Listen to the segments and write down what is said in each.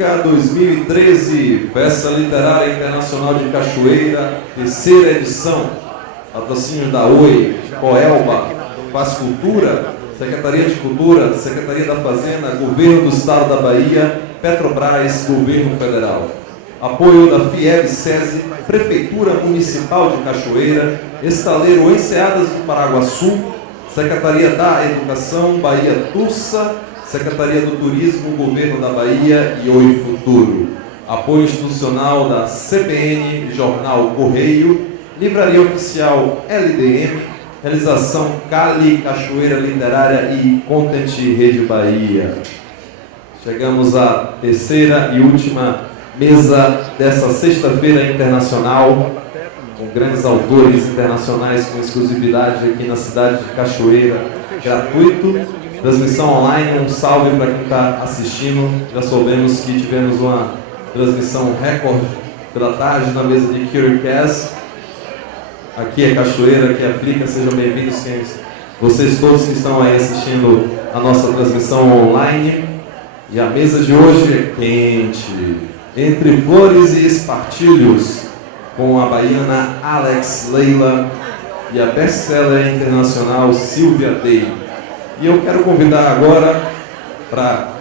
Flica 2013, Festa Literária Internacional de Cachoeira, terceira edição. Patrocínio da Oi, Coelba, Faz Cultura, Secretaria de Cultura, Secretaria da Fazenda, Governo do Estado da Bahia, Petrobras, Governo Federal. Apoio da FIEB-SESI, Prefeitura Municipal de Cachoeira, Estaleiro Enseadas do Paraguaçu, Secretaria da Educação, Bahia Tursa, Secretaria do Turismo, Governo da Bahia e Oi Futuro. Apoio institucional da CBN, Jornal Correio, Livraria Oficial LDM, realização Cali, Cachoeira Literária e Content Rede Bahia. Chegamos à terceira e última mesa dessa sexta-feira internacional, com grandes autores internacionais com exclusividade aqui na cidade de Cachoeira, gratuito, transmissão online. Um salve para quem está assistindo. Já soubemos que tivemos uma transmissão recorde pela tarde na mesa de CuriCast. Aqui é Cachoeira, aqui é Flica, sejam bem-vindos vocês todos que estão aí assistindo a nossa transmissão online. E a mesa de hoje é quente, entre flores e espartilhos, com a baiana Alex Leila e a best-seller internacional Silvia Day. E eu quero convidar agora, para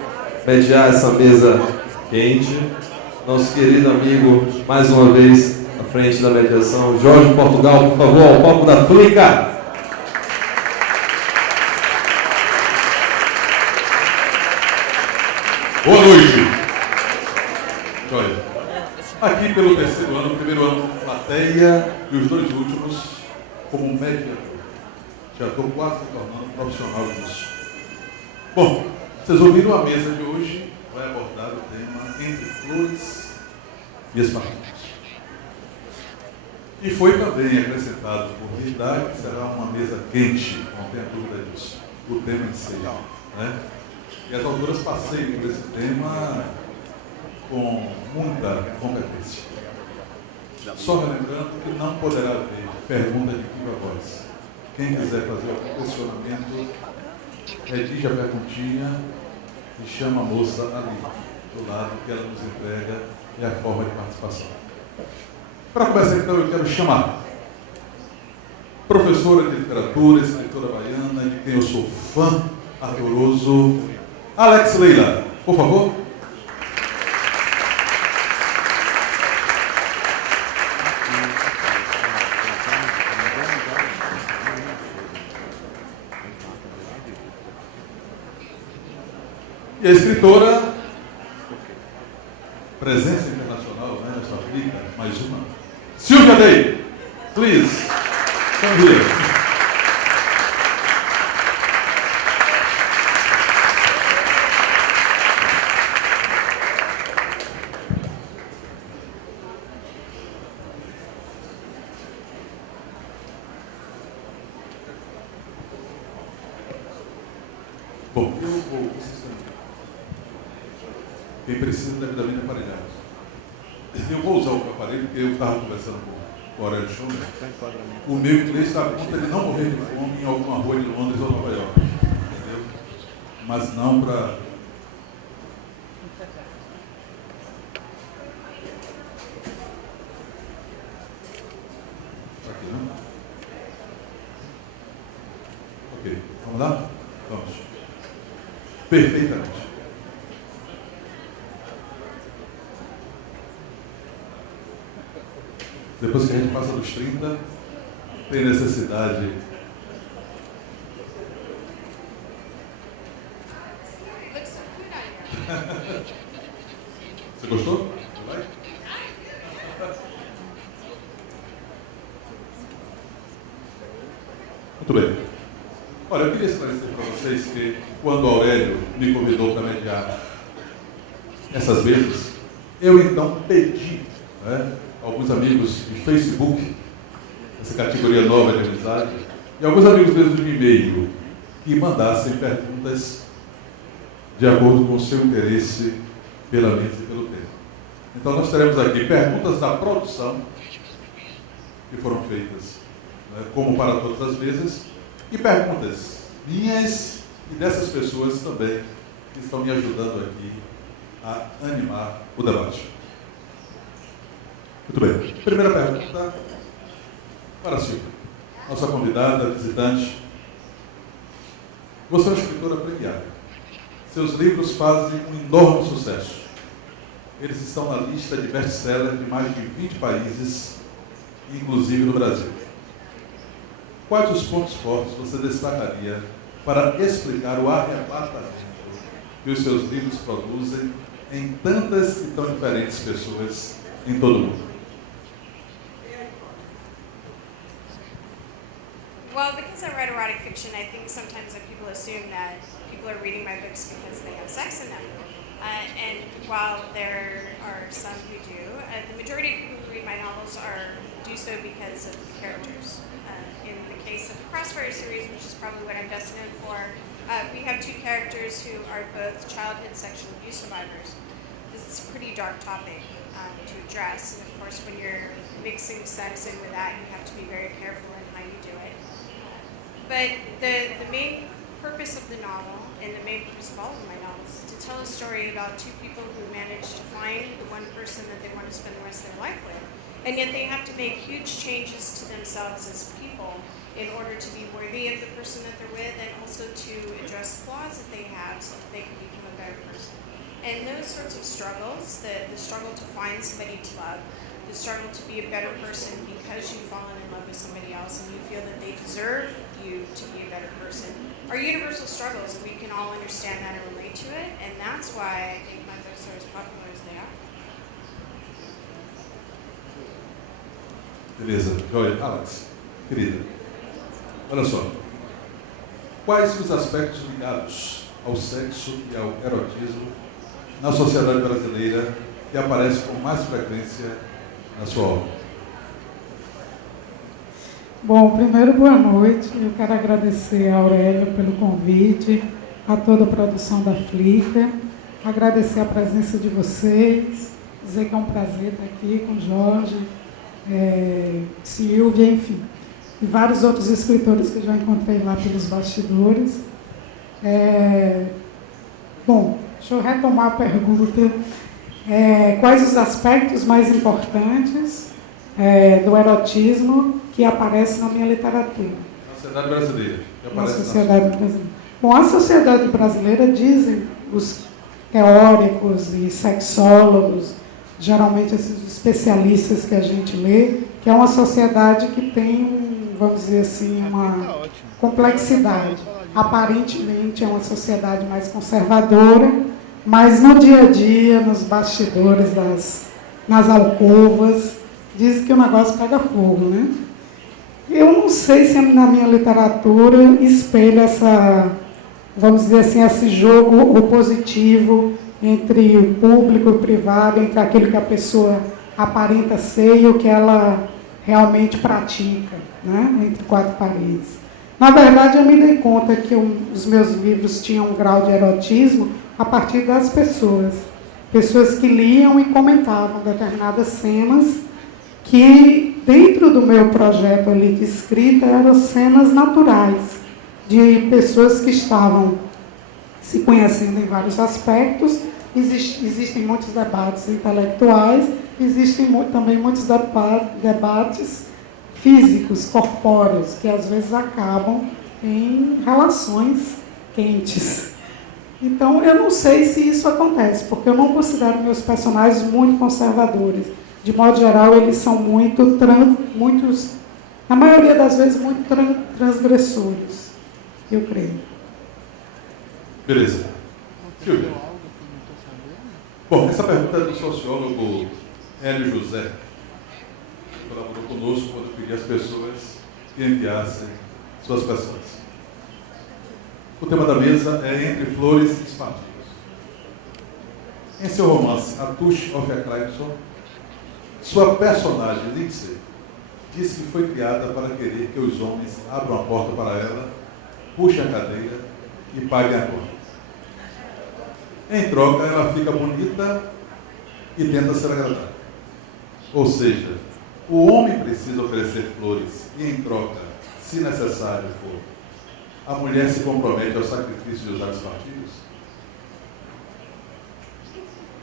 mediar essa mesa quente, nosso querido amigo, mais uma vez, à frente da mediação, Jorge Portugal, por favor, ao palco da Flica. Boa noite. Olha, aqui pelo terceiro ano, primeiro ano como plateia e os dois últimos como mediador. Já estou quase me tornando profissional disso. Bom, vocês ouviram a mesa de hoje, vai abordar o tema Entre Flores e Espartilhos. E foi também acrescentado por Rita que será uma mesa quente, não tenha dúvida disso, o tema em si, né? E as autoras passeiam por esse tema com muita competência. Só relembrando que não poderá haver pergunta de viva voz. Quem quiser fazer algum questionamento, redige a perguntinha e chama a moça ali, do lado que ela nos entrega, é a forma de participação. Para começar então, eu quero chamar professora de literatura, escritora baiana, de quem eu sou fã ardoroso, Alex Leila, por favor. E a escritora, presença internacional, né, nessa Flica, mais uma, Silvia Day, please, come here. Bom, vocês também. Quem precisa devidamente aparelhado. Eu vou usar o meu aparelho, porque eu estava conversando com o Aurélio Schumer. O meu inglês está a ponto de não morrer de fome em alguma rua de Londres ou Nova York. Entendeu? Mas não para... Aqui, não? Ok, vamos lá? Vamos. Perfeitamente. Depois que a gente passa dos 30, tem necessidade. Você gostou? Vai? Muito bem. Olha, eu queria esclarecer para vocês que quando o Aurélio me convidou para mediar essas mesas, eu então pedi, né, alguns amigos de Facebook, essa categoria nova de amizade, e alguns amigos mesmo de e-mail, que mandassem perguntas de acordo com o seu interesse pela mesa e pelo tema. Então nós teremos aqui perguntas da produção, que foram feitas, né, como para todas as mesas, e perguntas minhas e dessas pessoas também, que estão me ajudando aqui a animar o debate. Muito bem. Primeira pergunta para a Silvia, nossa convidada, visitante. Você é uma escritora premiada. Seus livros fazem um enorme sucesso. Eles estão na lista de best-seller de mais de 20 países, inclusive no Brasil. Quais os pontos fortes você destacaria para explicar o arrebatamento que os seus livros produzem em tantas e tão diferentes pessoas em todo o mundo? Well, because I write erotic fiction, I think sometimes that people assume that people are reading my books because they have sex in them. And while there are some who do, the majority of people who read my novels do so because of the characters. In the case of the Crossfire series, which is probably what I'm best known for, we have two characters who are both childhood sexual abuse survivors. This is a pretty dark topic to address, and of course when you're mixing sex in with that, you have to be very careful in how you do it. But the main purpose of the novel, and the main purpose of all of my novels, is to tell a story about two people who manage to find the one person that they want to spend the rest of their life with. And yet they have to make huge changes to themselves as people in order to be worthy of the person that they're with, and also to address flaws that they have so that they can become a better person. And those sorts of struggles, the struggle to find somebody to love, the struggle to be a better person because you've fallen in love with somebody else and you feel that they deserve you to be a better person, are universal struggles, and we can all understand that and relate to it, and that's why I think my books are as popular as they are. Beleza. Joia. Alex, querida, olha só. Quais os aspectos ligados ao sexo e ao erotismo na sociedade brasileira que aparecem com mais frequência na sua obra? Bom, primeiro, boa noite. Eu quero agradecer a Aurélio pelo convite, a toda a produção da Flickr, agradecer a presença de vocês, dizer que é um prazer estar aqui com Jorge, Silvia, enfim, e vários outros escritores que eu já encontrei lá pelos bastidores. Bom, deixa eu retomar a pergunta. Quais os aspectos mais importantes do erotismo que aparece na minha literatura? Na sociedade brasileira. Na sociedade brasileira. Bom, a sociedade brasileira, dizem os teóricos e sexólogos, geralmente esses especialistas que a gente lê, que é uma sociedade que tem, vamos dizer assim, uma complexidade. Aparentemente é uma sociedade mais conservadora, mas no dia a dia, nos bastidores, nas alcovas, diz que o negócio pega fogo, né? Eu não sei se na minha literatura espelha essa, vamos dizer assim, esse jogo opositivo entre o público e o privado, entre aquilo que a pessoa aparenta ser e o que ela realmente pratica, né? Entre quatro paredes. Na verdade, eu me dei conta que os meus livros tinham um grau de erotismo a partir das pessoas. Pessoas que liam e comentavam determinadas cenas que, dentro do meu projeto ali de escrita, eram cenas naturais, de pessoas que estavam se conhecendo em vários aspectos. Existem muitos debates intelectuais, existem também muitos debates físicos, corpóreos, que às vezes acabam em relações quentes. Então, eu não sei se isso acontece, porque eu não considero meus personagens muito conservadores. De modo geral, eles são muitos, na maioria das vezes, muito transgressores, eu creio. Beleza. Silvia. Bom, essa pergunta é do sociólogo Hélio José, que colaborou conosco quando pedi às pessoas que enviassem suas pessoas. O tema da mesa é Entre Flores e Espadinhos. Em seu romance, A Touch of a Clayton, sua personagem, Lindsay, diz que foi criada para querer que os homens abram a porta para ela, puxem a cadeira e paguem a conta. Em troca, ela fica bonita e tenta ser agradável. Ou seja, o homem precisa oferecer flores e, em troca, se necessário for, a mulher se compromete ao sacrifício de usar os partidos?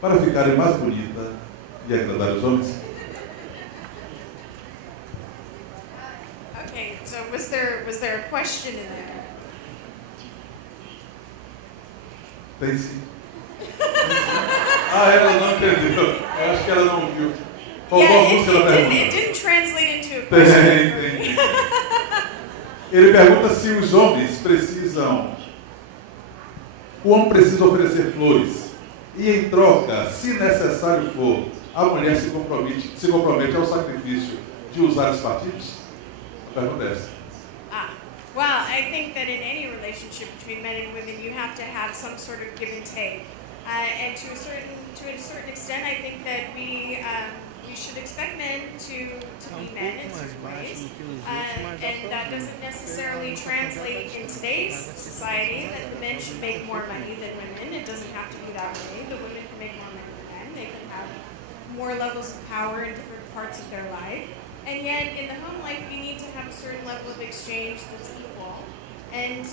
para ficarem mais bonita e agradar os homens? Okay, so was there a question in there? Tem sim. Ela não entendeu. Eu acho que ela não viu. Faltou a música da pergunta. It didn't translate into a question. Tem. Ele pergunta se os homens precisam... O homem precisa oferecer flores. E em troca, se necessário for, a mulher se compromete ao sacrifício de usar os partidos? A pergunta é essa. Well, I think that in any relationship between men and women, you have to have some sort of give and take. And to a certain extent, I think that we should expect men to be men in certain ways. And that doesn't necessarily translate in today's society that the men should make more money than women. It doesn't have to be that way. The women can make more money than men. They can have more levels of power in different parts of their life. And yet, in the home life, you need to have a certain level of exchange that's equal. And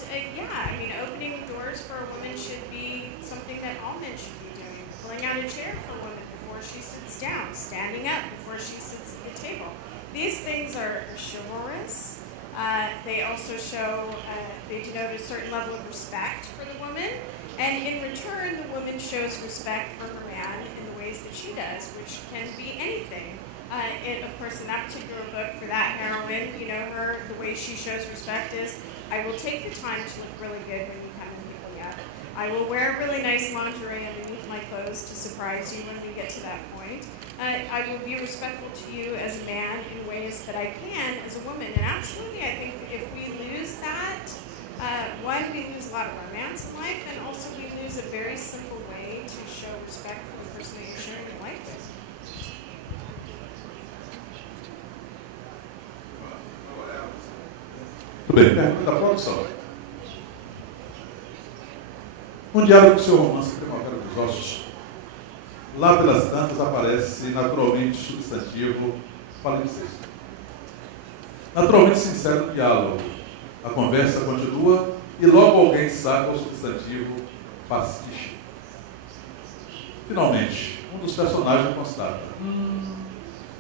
opening doors for a woman should be something that all men should be doing. Pulling out a chair for a woman before she sits down, standing up before she sits at the table. These things are chivalrous. They also they denote a certain level of respect for the woman. And in return, the woman shows respect for her man in the ways that she does, which can be anything. Of course, in that particular book, for that heroine, the way she shows respect is, I will take the time to look really good when you haven't people yet. I will wear really nice lingerie underneath my clothes to surprise you when we get to that point. I will be respectful to you as a man in ways that I can as a woman. And absolutely, I think if we lose that, one, we lose a lot of romance in life, and also we lose a very simple way to show respect for the person that you're sharing your life with. Tudo bem, pergunta da produção. Um diálogo do seu romance Primavera dos Ossos. Lá pelas tantas aparece naturalmente o substantivo palimpsesto. Naturalmente sincero no diálogo. A conversa continua e logo alguém saca o substantivo pastiche. Finalmente, um dos personagens constata: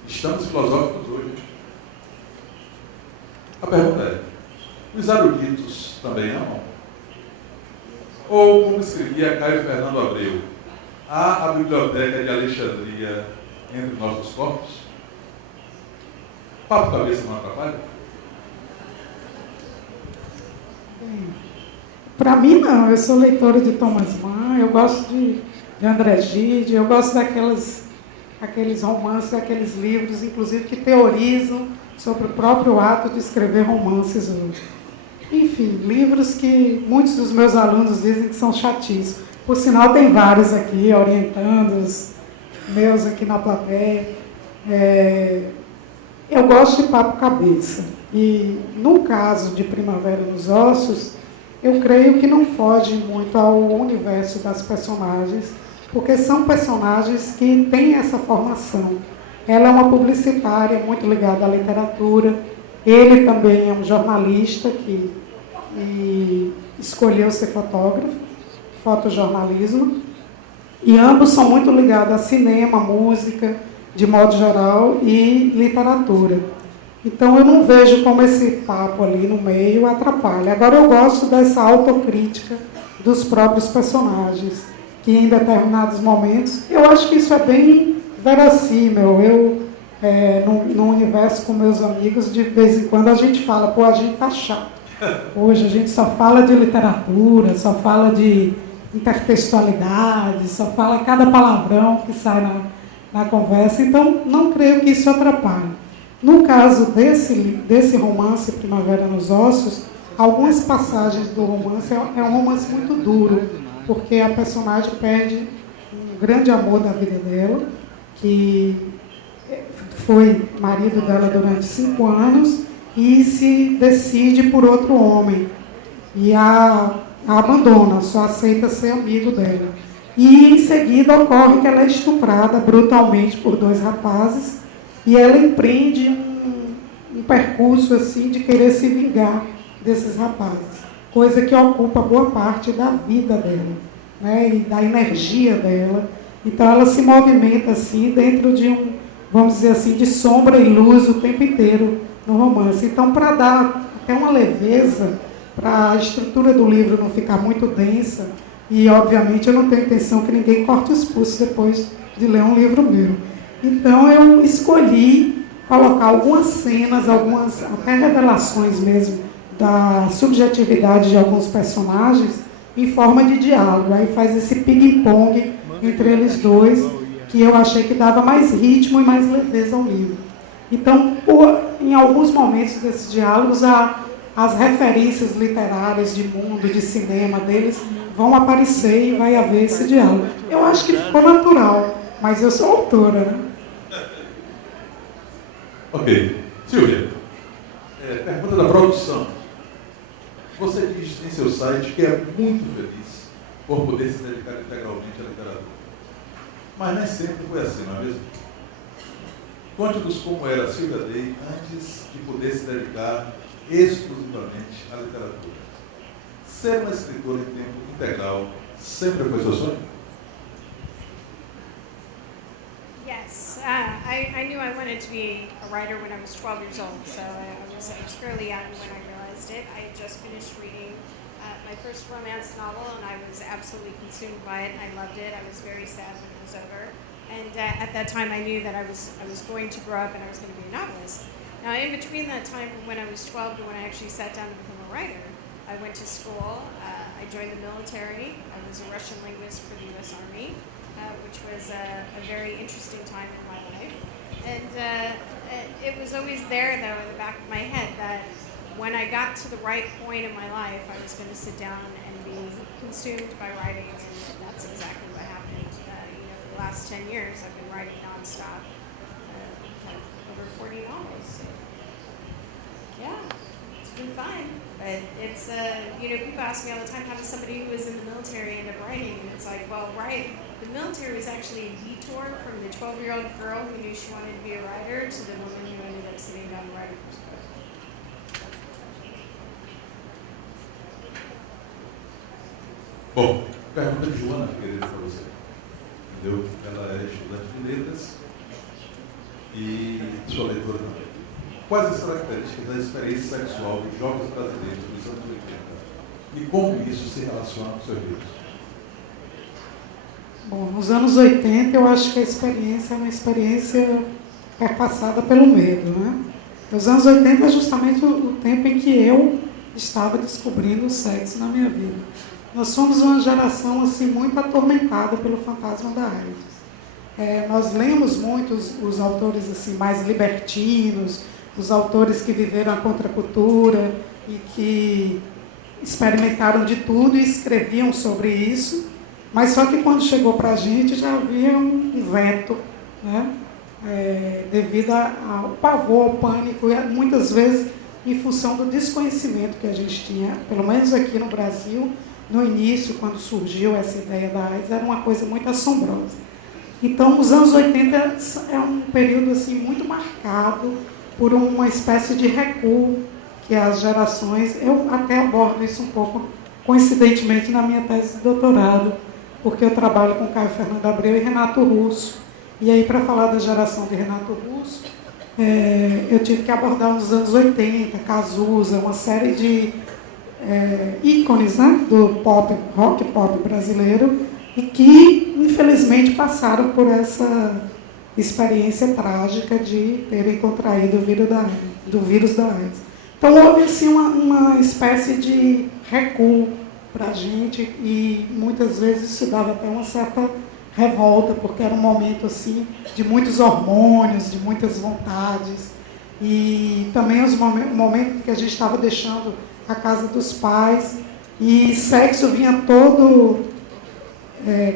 estamos filosóficos hoje. A pergunta é: os eruditos também amam? Ou, como escrevia Caio Fernando Abreu, há a biblioteca de Alexandria entre nossos corpos? Papo cabeça não atrapalha? Para mim, não. Eu sou leitora de Thomas Mann, eu gosto de André Gide, eu gosto aqueles romances, aqueles livros, inclusive, que teorizam sobre o próprio ato de escrever romances hoje. Enfim, livros que muitos dos meus alunos dizem que são chatíssimos. Por sinal, tem vários aqui, orientando os meus aqui na plateia. Eu gosto de papo cabeça. E, no caso de Primavera nos Ossos, eu creio que não foge muito ao universo das personagens, porque são personagens que têm essa formação. Ela é uma publicitária muito ligada à literatura. Ele também é um jornalista que escolheu ser fotógrafo, fotojornalismo. E ambos são muito ligados a cinema, música, de modo geral, e literatura. Então, eu não vejo como esse papo ali no meio atrapalha. Agora, eu gosto dessa autocrítica dos próprios personagens, que em determinados momentos, eu acho que isso é bem verossímil. No universo com meus amigos, de vez em quando a gente fala, a gente tá chato. Hoje a gente só fala de literatura, só fala de intertextualidade, só fala cada palavrão que sai na conversa. Então, não creio que isso atrapalhe. No caso desse romance, Primavera nos Ossos, algumas passagens do romance é um romance muito duro, porque a personagem perde um grande amor da vida dela, que foi marido dela durante 5 anos, e se decide por outro homem. E a abandona, só aceita ser amigo dela. E em seguida ocorre que ela é estuprada brutalmente por 2 rapazes, e ela empreende um percurso assim de querer se vingar desses rapazes, coisa que ocupa boa parte da vida dela, né, e da energia dela. Então ela se movimenta assim dentro de um, vamos dizer assim, de sombra e luz o tempo inteiro no romance. Então, para dar até uma leveza, para a estrutura do livro não ficar muito densa, e obviamente eu não tenho intenção que ninguém corte os pulsos depois de ler um livro meu. Então eu escolhi colocar algumas cenas, algumas até revelações mesmo da subjetividade de alguns personagens em forma de diálogo. Aí faz esse ping-pong entre eles dois, que eu achei que dava mais ritmo e mais leveza ao livro. Então, em alguns momentos desses diálogos, as referências literárias de mundo, de cinema deles vão aparecer e vai haver esse diálogo. Eu acho que ficou natural, mas eu sou autora, né? Ok. Silvia, pergunta da produção. Você diz em seu site que é muito feliz por poder se dedicar integralmente à literatura. Mas nem sempre foi assim, não é mesmo? Conte-nos como era a Silvia Day antes de poder se dedicar exclusivamente à literatura. Ser uma escritora em tempo integral sempre foi seu sonho? Yes, I knew I wanted to be a writer when I was 12 years old, so I was fairly young when I realized it. I had just finished reading my first romance novel, and I was absolutely consumed by it, and I loved it. I was very sad when it was over. And at that time, I knew that I was going to grow up and I was going to be a novelist. Now, in between that time from when I was 12 to when I actually sat down to become a writer, I went to school, I joined the military, I was a Russian linguist for the U.S. Army, which was a very interesting time in my life. And it was always there, though, in the back of my head that when I got to the right point in my life, I was going to sit down and be consumed by writing, and that's exactly what happened. For the last 10 years, I've been writing nonstop, over 40 novels. So, yeah, it's been fun. But it's, people ask me all the time, how does somebody who was in the military end up writing? And it's like, well, the military was actually a detour from the 12-year-old girl who knew she wanted to be a writer to the woman who ended up sitting down and writing her book. Bom, pergunta de Joana Figueiredo para você. Entendeu? Ela é estudante de letras e sua leitora também. Quais as características da experiência sexual dos jovens brasileiros dos anos 80 e como isso se relaciona com seus livros? Bom, nos anos 80 eu acho que a experiência é uma experiência perpassada pelo medo, né? Os anos 80 é justamente o tempo em que eu estava descobrindo o sexo na minha vida. Nós somos uma geração assim, muito atormentada pelo fantasma da AIDS. Nós lemos muito os autores assim, mais libertinos, os autores que viveram a contracultura e que experimentaram de tudo e escreviam sobre isso, mas só que quando chegou para a gente já havia um vento, né? Devido ao pavor, ao pânico, e muitas vezes em função do desconhecimento que a gente tinha, pelo menos aqui no Brasil. No início, quando surgiu essa ideia da AIDS, era uma coisa muito assombrosa. Então, os anos 80 é um período assim, muito marcado por uma espécie de recuo que as gerações... Eu até abordo isso um pouco, coincidentemente, na minha tese de doutorado, porque eu trabalho com Caio Fernando Abreu e Renato Russo. E aí, para falar da geração de Renato Russo, eu tive que abordar os anos 80, Cazuza, uma série de... ícones, né, do rock pop brasileiro e que, infelizmente, passaram por essa experiência trágica de terem contraído do vírus da AIDS. Então, houve assim, uma espécie de recuo para a gente e, muitas vezes, isso dava até uma certa revolta, porque era um momento assim, de muitos hormônios, de muitas vontades e também o momento que a gente estava deixando a casa dos pais, e sexo vinha todo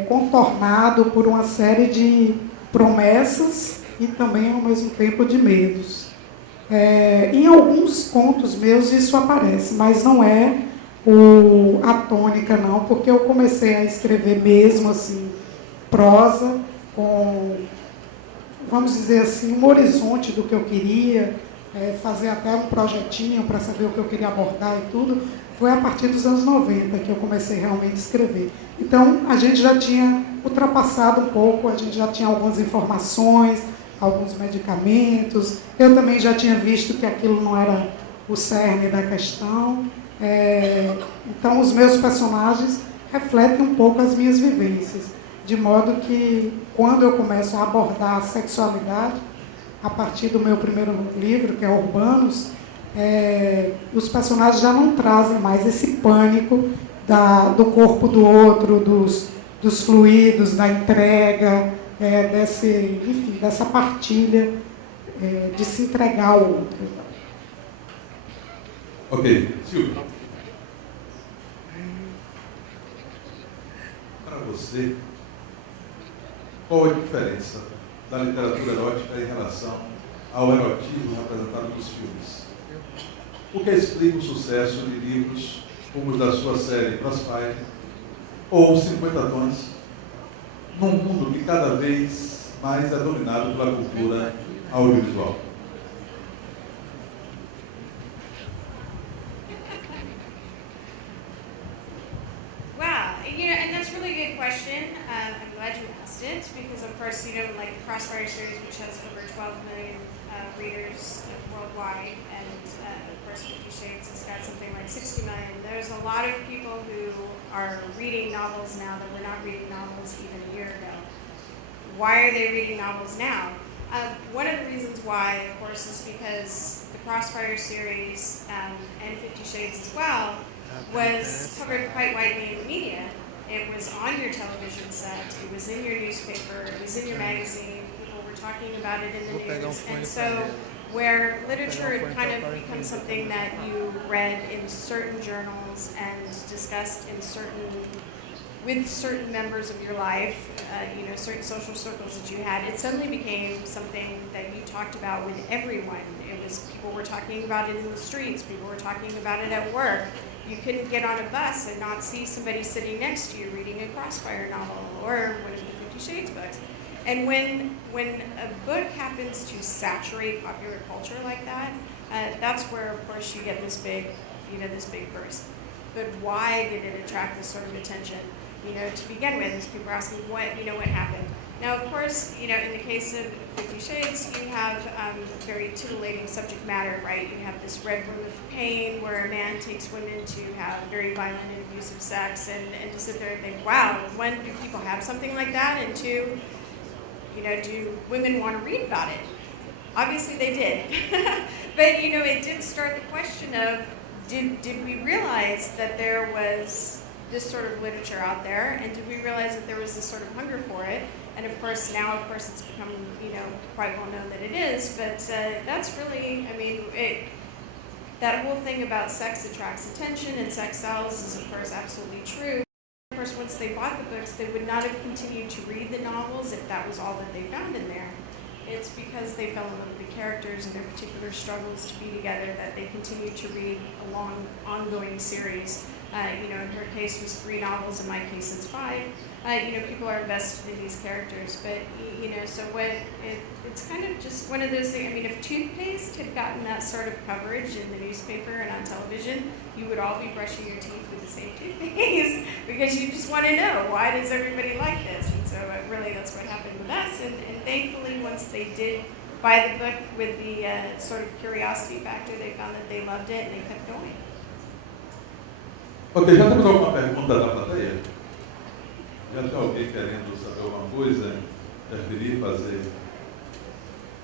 contornado por uma série de promessas e também, ao mesmo tempo, de medos. Em alguns contos meus isso aparece, mas não é a tônica, não, porque eu comecei a escrever mesmo assim, prosa, com, vamos dizer assim, um horizonte do que eu queria, fazer até um projetinho para saber o que eu queria abordar e tudo, foi a partir dos anos 90 que eu comecei realmente a escrever. Então, a gente já tinha ultrapassado um pouco, a gente já tinha algumas informações, alguns medicamentos. Eu também já tinha visto que aquilo não era o cerne da questão. Então, os meus personagens refletem um pouco as minhas vivências, de modo que, quando eu começo a abordar a sexualidade, a partir do meu primeiro livro, que é Urbanos, os personagens já não trazem mais esse pânico do corpo do outro, dos fluidos, da entrega, dessa partilha, de se entregar ao outro. Ok, Silvio. Para você, qual é a diferença da literatura erótica em relação ao erotismo representado nos filmes? O que explica o sucesso de livros como os da sua série Crossfire ou 50 Tons, num mundo que cada vez mais é dominado pela cultura audiovisual? And that's a really good question. I'm glad you asked it because, of course, like the Crossfire series, which has over 12 million readers worldwide, and of course, 50 Shades has got something like 60 million. There's a lot of people who are reading novels now that were not reading novels even a year ago. Why are they reading novels now? One of the reasons why, of course, is because the Crossfire series and 50 Shades as well was covered quite widely in the media. It was on your television set, it was in your newspaper, it was in your magazine, people were talking about it in the news. And so where literature had kind of become something that you read in certain journals and discussed with certain members of your life, certain social circles that you had, it suddenly became something that you talked about with everyone. People were talking about it in the streets, people were talking about it at work. You couldn't get on a bus and not see somebody sitting next to you reading a Crossfire novel or one of the 50 Shades books. And when a book happens to saturate popular culture like that, that's where, of course, you get this big burst. But why did it attract this sort of attention? To begin with, as people are asking, what happened? Now, of course, in the case of 50 Shades, you have very titillating subject matter, right? You have this red room of pain where a man takes women to have very violent and abusive sex, and to sit there and think, wow, one, do people have something like that? And two, do women want to read about it? Obviously they did. But, it did start the question of, did we realize that there was this sort of literature out there, and did we realize that there was this sort of hunger for it? And of course, now, it's become, quite well known that it is, but that's really, that whole thing about sex attracts attention and sex sells is, of course, absolutely true. Of course, once they bought the books, they would not have continued to read the novels if that was all that they found in there. It's because they fell in love with the characters and their particular struggles to be together that they continued to read a long, ongoing series. In her case, it was 3 novels. In my case, it's 5. People are invested in these characters, but so it's kind of just one of those things. If toothpaste had gotten that sort of coverage in the newspaper and on television, you would all be brushing your teeth with the same toothpaste because you just want to know, why does everybody like this? And so really that's what happened with us. And thankfully, once they did buy the book with the sort of curiosity factor, they found that they loved it and they kept going. Ok, já temos alguma pergunta da plateia? Já tem alguém querendo saber alguma coisa, interferir, fazer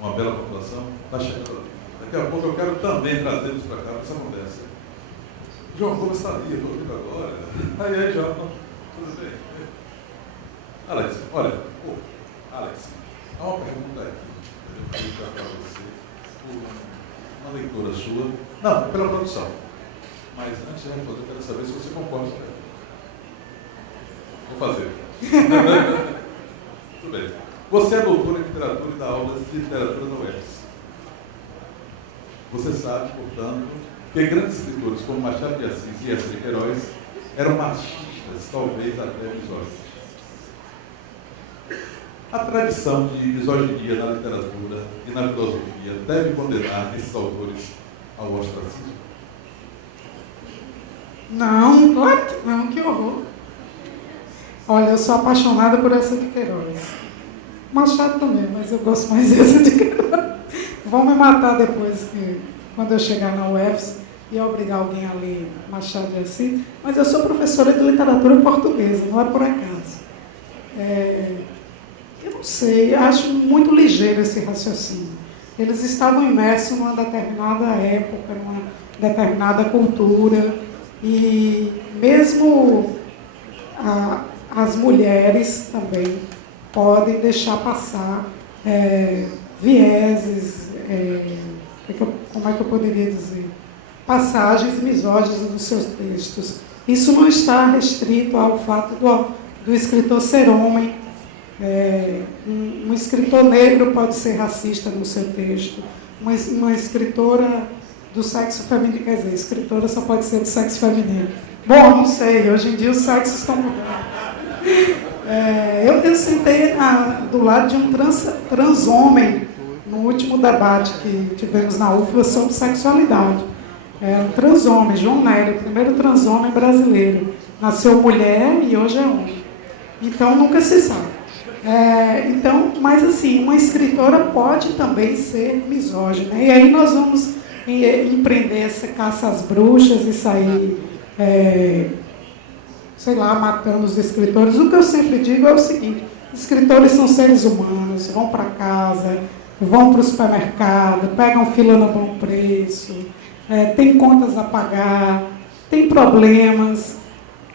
uma bela população? Está chegando. Daqui a pouco eu quero também trazê-los para cá para essa conversa. João, como está ali? Eu estou ouvindo agora. Aí, João, tudo bem? Alex, olha, Alex, há uma pergunta aqui que eu vou para você, por uma leitora sua, não, pela produção. Mas antes de responder, eu quero saber se você concorda com ela. Vou fazer. Tudo bem. Você é doutor em literatura e dá aulas de literatura na UERJ. Você sabe, portanto, que grandes escritores como Machado de Assis e Eça de Queiroz eram machistas, talvez até misóginos. A tradição de misoginia na literatura e na filosofia deve condenar esses autores ao ostracismo? Não, claro que não, que horror. Olha, eu sou apaixonada por essa de Queiroz. Machado também, mas eu gosto mais dessa de Queiroz. Vão me matar depois, quando eu chegar na UFS e obrigar alguém a ler Machado e Assis, mas eu sou professora de literatura portuguesa, não é por acaso. Eu não sei, eu acho muito ligeiro esse raciocínio. Eles estavam imersos numa determinada época, numa determinada cultura, e mesmo as mulheres também podem deixar passar vieses, como é que eu poderia dizer? Passagens misóginas nos seus textos. Isso não está restrito ao fato do escritor ser homem. Um escritor negro pode ser racista no seu texto. Uma escritora do sexo feminino, quer dizer, escritora só pode ser do sexo feminino. Bom, não sei, hoje em dia os sexos estão mudando. Eu sentei do lado de um transhomem no último debate que tivemos na UFLA sobre sexualidade. Um transhomem, João Nélio, o primeiro transhomem brasileiro. Nasceu mulher e hoje é homem. Então, nunca se sabe. Mas assim, uma escritora pode também ser misógina. E aí nós vamos empreender essa caça às bruxas e sair, matando os escritores. O que eu sempre digo é o seguinte: escritores são seres humanos, vão para casa, vão para o supermercado, pegam fila no bom preço, tem contas a pagar, tem problemas.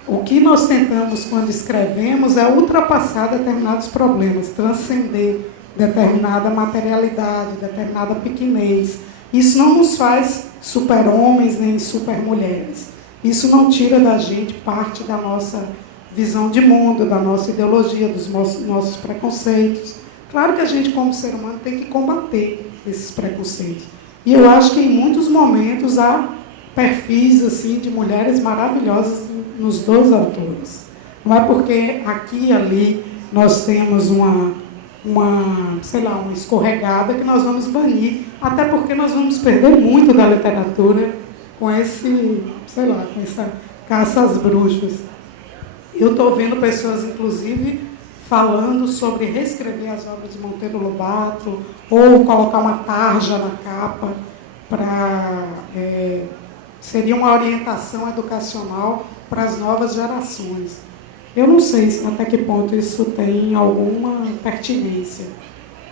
O que nós tentamos quando escrevemos é ultrapassar determinados problemas, transcender determinada materialidade, determinada pequenez. Isso não nos faz super-homens nem super-mulheres. Isso não tira da gente parte da nossa visão de mundo, da nossa ideologia, dos nossos preconceitos. Claro que a gente, como ser humano, tem que combater esses preconceitos. E eu acho que em muitos momentos há perfis assim, de mulheres maravilhosas nos dois autores. Não é porque aqui e ali nós temos uma escorregada que nós vamos banir, até porque nós vamos perder muito da literatura com com essa caça às bruxas. Eu estou vendo pessoas, inclusive, falando sobre reescrever as obras de Monteiro Lobato ou colocar uma tarja na capa seria uma orientação educacional para as novas gerações. Eu não sei até que ponto isso tem alguma pertinência.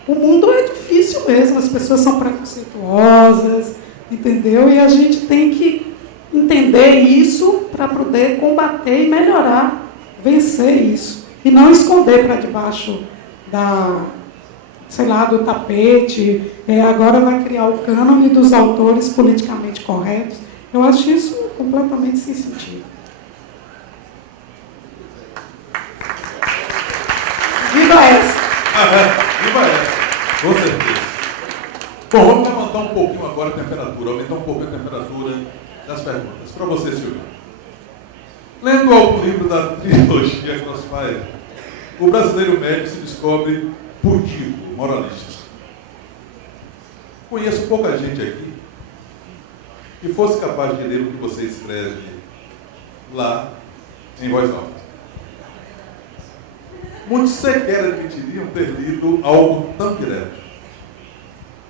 O mundo é difícil mesmo, as pessoas são preconceituosas, entendeu? E a gente tem que entender isso para poder combater e melhorar, vencer isso. E não esconder para debaixo do tapete. Agora vai criar o cânone dos autores politicamente corretos. Eu acho isso completamente sem sentido. Viva essa! Viva essa! Com certeza. Bom, vamos levantar um pouquinho agora a temperatura, aumentar um pouquinho a temperatura das perguntas. Para você, Silvio. Lendo algum livro da trilogia Crossfire, o brasileiro médio se descobre pudico, moralista. Conheço pouca gente aqui que fosse capaz de ler o que você escreve lá em voz alta. Muitos sequer admitiriam ter lido algo tão direto.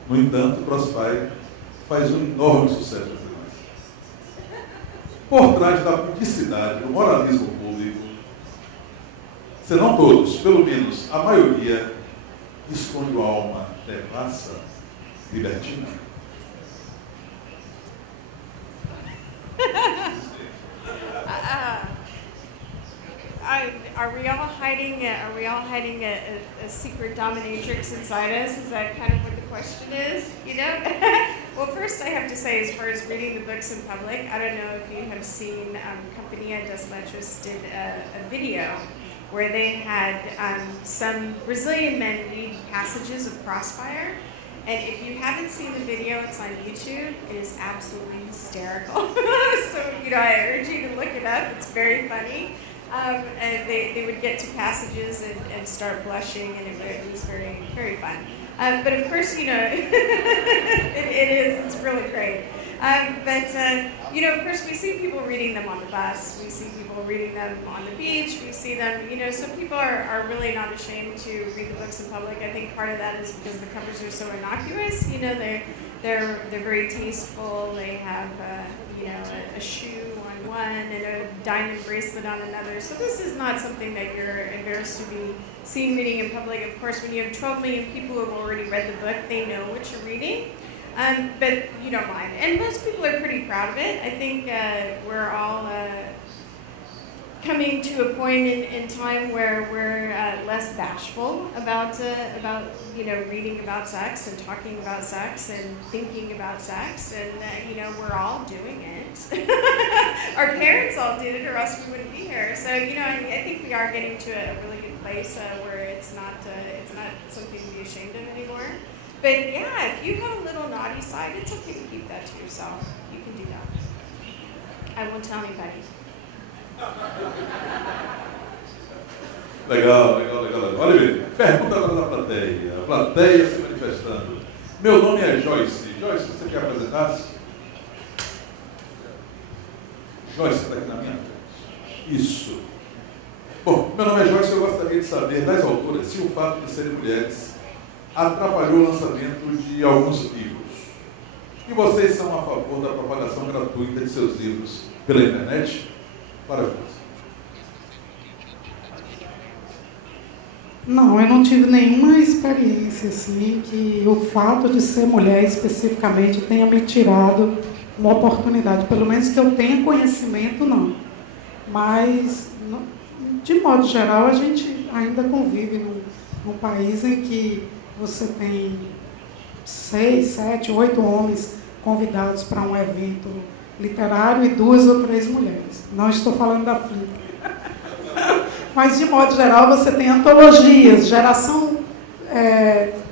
No entanto, Crossfire faz um enorme sucesso entre nós. Por trás da pudicidade, do moralismo público, se não todos, pelo menos a maioria, esconde uma alma devassa, libertina. Are we all hiding? A secret dominatrix inside us? Is that kind of what the question is? Well, first I have to say, as far as reading the books in public, I don't know if you have seen Companhia das Letras did a video where they had some Brazilian men read passages of Crossfire. And if you haven't seen the video, it's on YouTube. It is absolutely hysterical. So, I urge you to look it up. It's very funny. They would get to passages and start blushing, and it was very, very fun. But of course, it's really great. Of course, we see people reading them on the bus. We see people reading them on the beach. We see them, some people are really not ashamed to read the books in public. I think part of that is because the covers are so innocuous. They're very tasteful. They have, a shoe on one and a diamond bracelet on another. So this is not something that you're embarrassed to be seen reading in public. Of course, when you have 12 million people who have already read the book, they know what you're reading. But you don't mind. And most people are pretty proud of it. I think we're all coming to a point in time where we're less bashful about reading about sex and talking about sex and thinking about sex, and we're all doing it. Our parents all did it, or else we wouldn't be here. So I think we are getting to a really good place where it's not something to be ashamed of anymore. But yeah, if you have a little naughty side, it's okay to keep that to yourself. You can do that. I won't tell anybody. Legal. Olha bem, pergunta agora da plateia. A plateia se manifestando. Meu nome é Joyce. Joyce, você quer apresentar-se? Joyce, está aqui na minha frente. Isso. Bom, meu nome é Joyce e eu gostaria de saber das autoras se o fato de serem mulheres atrapalhou o lançamento de alguns livros. E vocês são a favor da propagação gratuita de seus livros pela internet? Parabéns. Não, eu não tive nenhuma experiência assim que o fato de ser mulher especificamente tenha me tirado uma oportunidade. Pelo menos que eu tenha conhecimento, não. Mas, de modo geral, a gente ainda convive num país em que você tem 6, 7, 8 homens convidados para um evento literário e 2 ou 3 mulheres. Não estou falando da Flip. Mas, de modo geral, você tem antologias, geração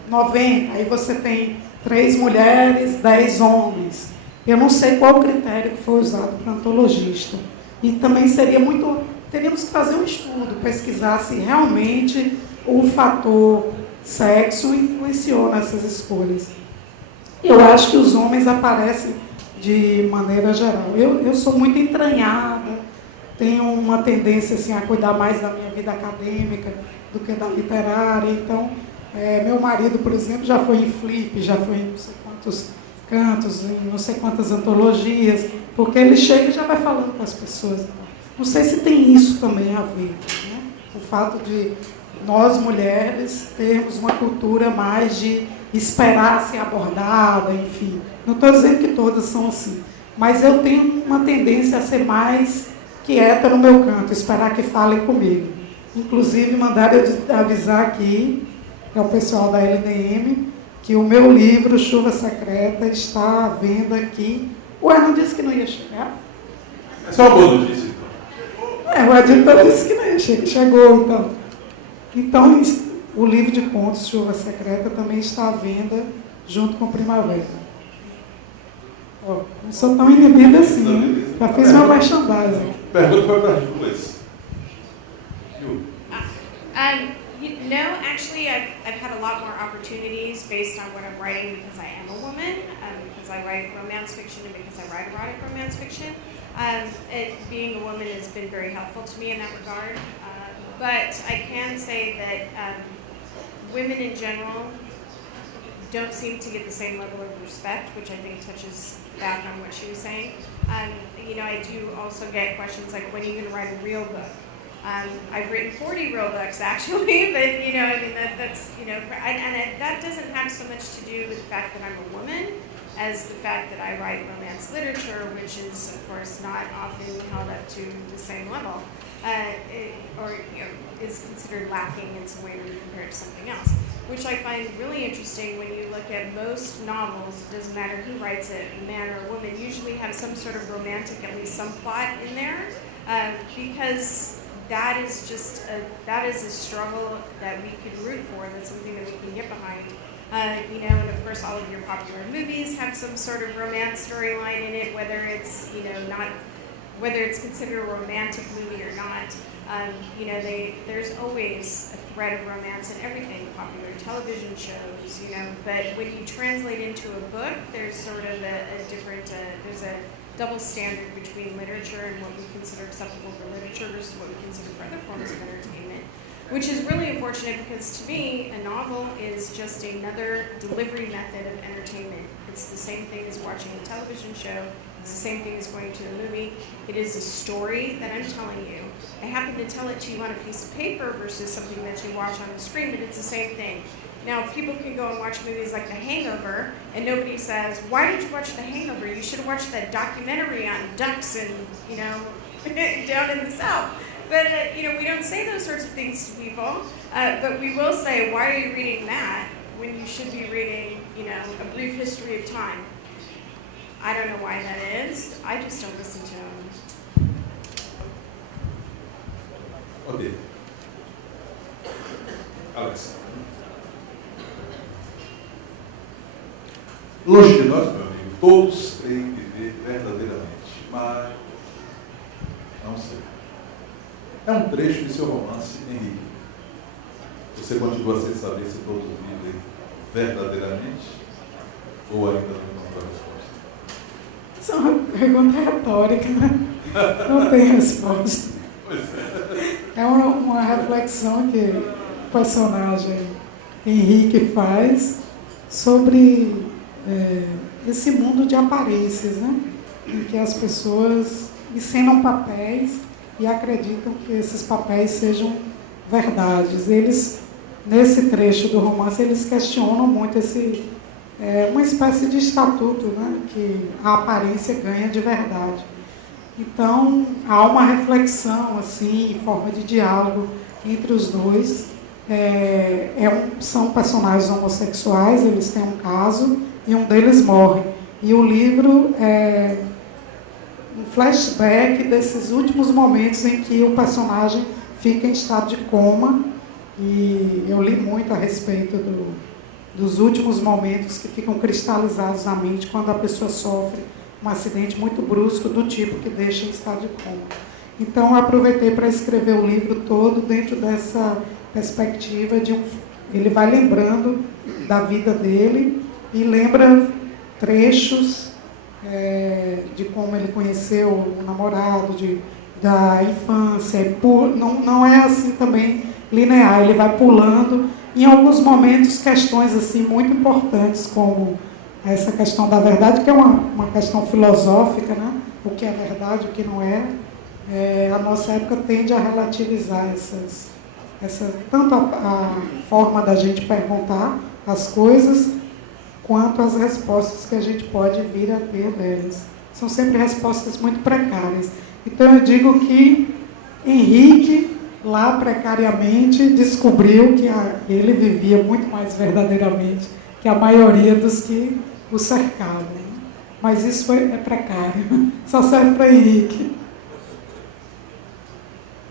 90, aí você tem 3 mulheres, 10 homens. Eu não sei qual o critério que foi usado para antologista. E também teríamos que fazer um estudo, pesquisar se realmente o fator sexo influenciou nessas escolhas. Eu acho que os homens aparecem de maneira geral. Eu sou muito entranhada, tenho uma tendência assim, a cuidar mais da minha vida acadêmica do que da literária. Então, meu marido, por exemplo, já foi em Flip, já foi em não sei quantos cantos, em não sei quantas antologias, porque ele chega e já vai falando com as pessoas. Não sei se tem isso também a ver, né? O fato de nós, mulheres, termos uma cultura mais de esperar ser abordada, enfim. Não estou dizendo que todas são assim, mas eu tenho uma tendência a ser mais quieta no meu canto, esperar que falem comigo. Inclusive, mandaram eu avisar aqui, que é o pessoal da LDM, que o meu livro, Chuva Secreta, está à venda aqui. Ué, não disse que não ia chegar? É só uma boa notícia, então. O editor disse que não ia chegar. Chegou, então. Então, o livro de contos, Chuva Secreta, também está à venda, junto com Primavera. Não sou tão inibida assim, hein? Já fiz meu merchandising. Pergunta foi para as duas. No, actually, I've had a lot more opportunities based on what I'm writing because I am a woman, because I write romance fiction and because I write erotic romance fiction. Being a woman has been very helpful to me in that regard. But I can say that women in general don't seem to get the same level of respect, which I think touches back on what she was saying. I do also get questions like, when are you going to write a real book? I've written 40 real books, actually, but, that doesn't have so much to do with the fact that I'm a woman as the fact that I write romance literature, which is, of course, not often held up to the same level, is considered lacking in some way when you compare it to something else, which I find really interesting when you look at most novels. It doesn't matter who writes it, a man or a woman, usually have some sort of romantic, at least some plot in there, because that is a struggle that we could root for. That's something that we can get behind. And of course, all of your popular movies have some sort of romance storyline in it, whether it's not whether it's considered a romantic movie or not, you know, there's always a thread of romance in everything, popular television shows, you know, but when you translate into a book, there's sort of a different, there's a double standard between literature and what we consider acceptable for literature versus what we consider for other forms of entertainment, which is really unfortunate because to me, a novel is just another delivery method of entertainment. It's the same thing as watching a television show. It's the same thing as going to a movie. It is a story that I'm telling you. I happen to tell it to you on a piece of paper versus something that you watch on the screen, but it's the same thing. Now, people can go and watch movies like The Hangover, and nobody says, why did you watch The Hangover? You should have watched that documentary on ducks and, you know, down in the South. But, you know, we don't say those sorts of things to people, but we will say, why are you reading that when you should be reading, you know, A Brief History of Time? I don't know why that is. I just don't listen to them. Ok. Alex. Longe de nós, meu amigo, todos têm que viver verdadeiramente, mas não sei. É um trecho de seu romance, Henrique. Você continua sem saber se todos vivem verdadeiramente ou ainda não encontrou a resposta? Isso é uma pergunta retórica, né? Não tem resposta. Pois é. É uma reflexão que o personagem Henrique faz sobre esse mundo de aparências, né? Em que as pessoas encenam papéis e acreditam que esses papéis sejam verdades. Eles, nesse trecho do romance, eles questionam muito uma espécie de estatuto, né? Que a aparência ganha de verdade. Então, há uma reflexão, assim, em forma de diálogo entre os dois. São personagens homossexuais, eles têm um caso e um deles morre. E o livro é um flashback desses últimos momentos em que o personagem fica em estado de coma. E eu li muito a respeito dos últimos momentos que ficam cristalizados na mente quando a pessoa sofre um acidente muito brusco do tipo que deixa em estado de coma. Então, eu aproveitei para escrever o livro todo dentro dessa perspectiva de ele vai lembrando da vida dele e lembra trechos de como ele conheceu o namorado, da infância. Não é assim também linear, ele vai pulando. Em alguns momentos, questões assim muito importantes, como essa questão da verdade, que é uma questão filosófica, né? O que é verdade, o que não é. A nossa época tende a relativizar tanto a forma da gente perguntar as coisas, quanto as respostas que a gente pode vir a ter delas. São sempre respostas muito precárias. Então eu digo que Henrique, lá precariamente, descobriu que ele vivia muito mais verdadeiramente que a maioria dos que o cercavam. Mas isso é precário. Só serve para Henrique.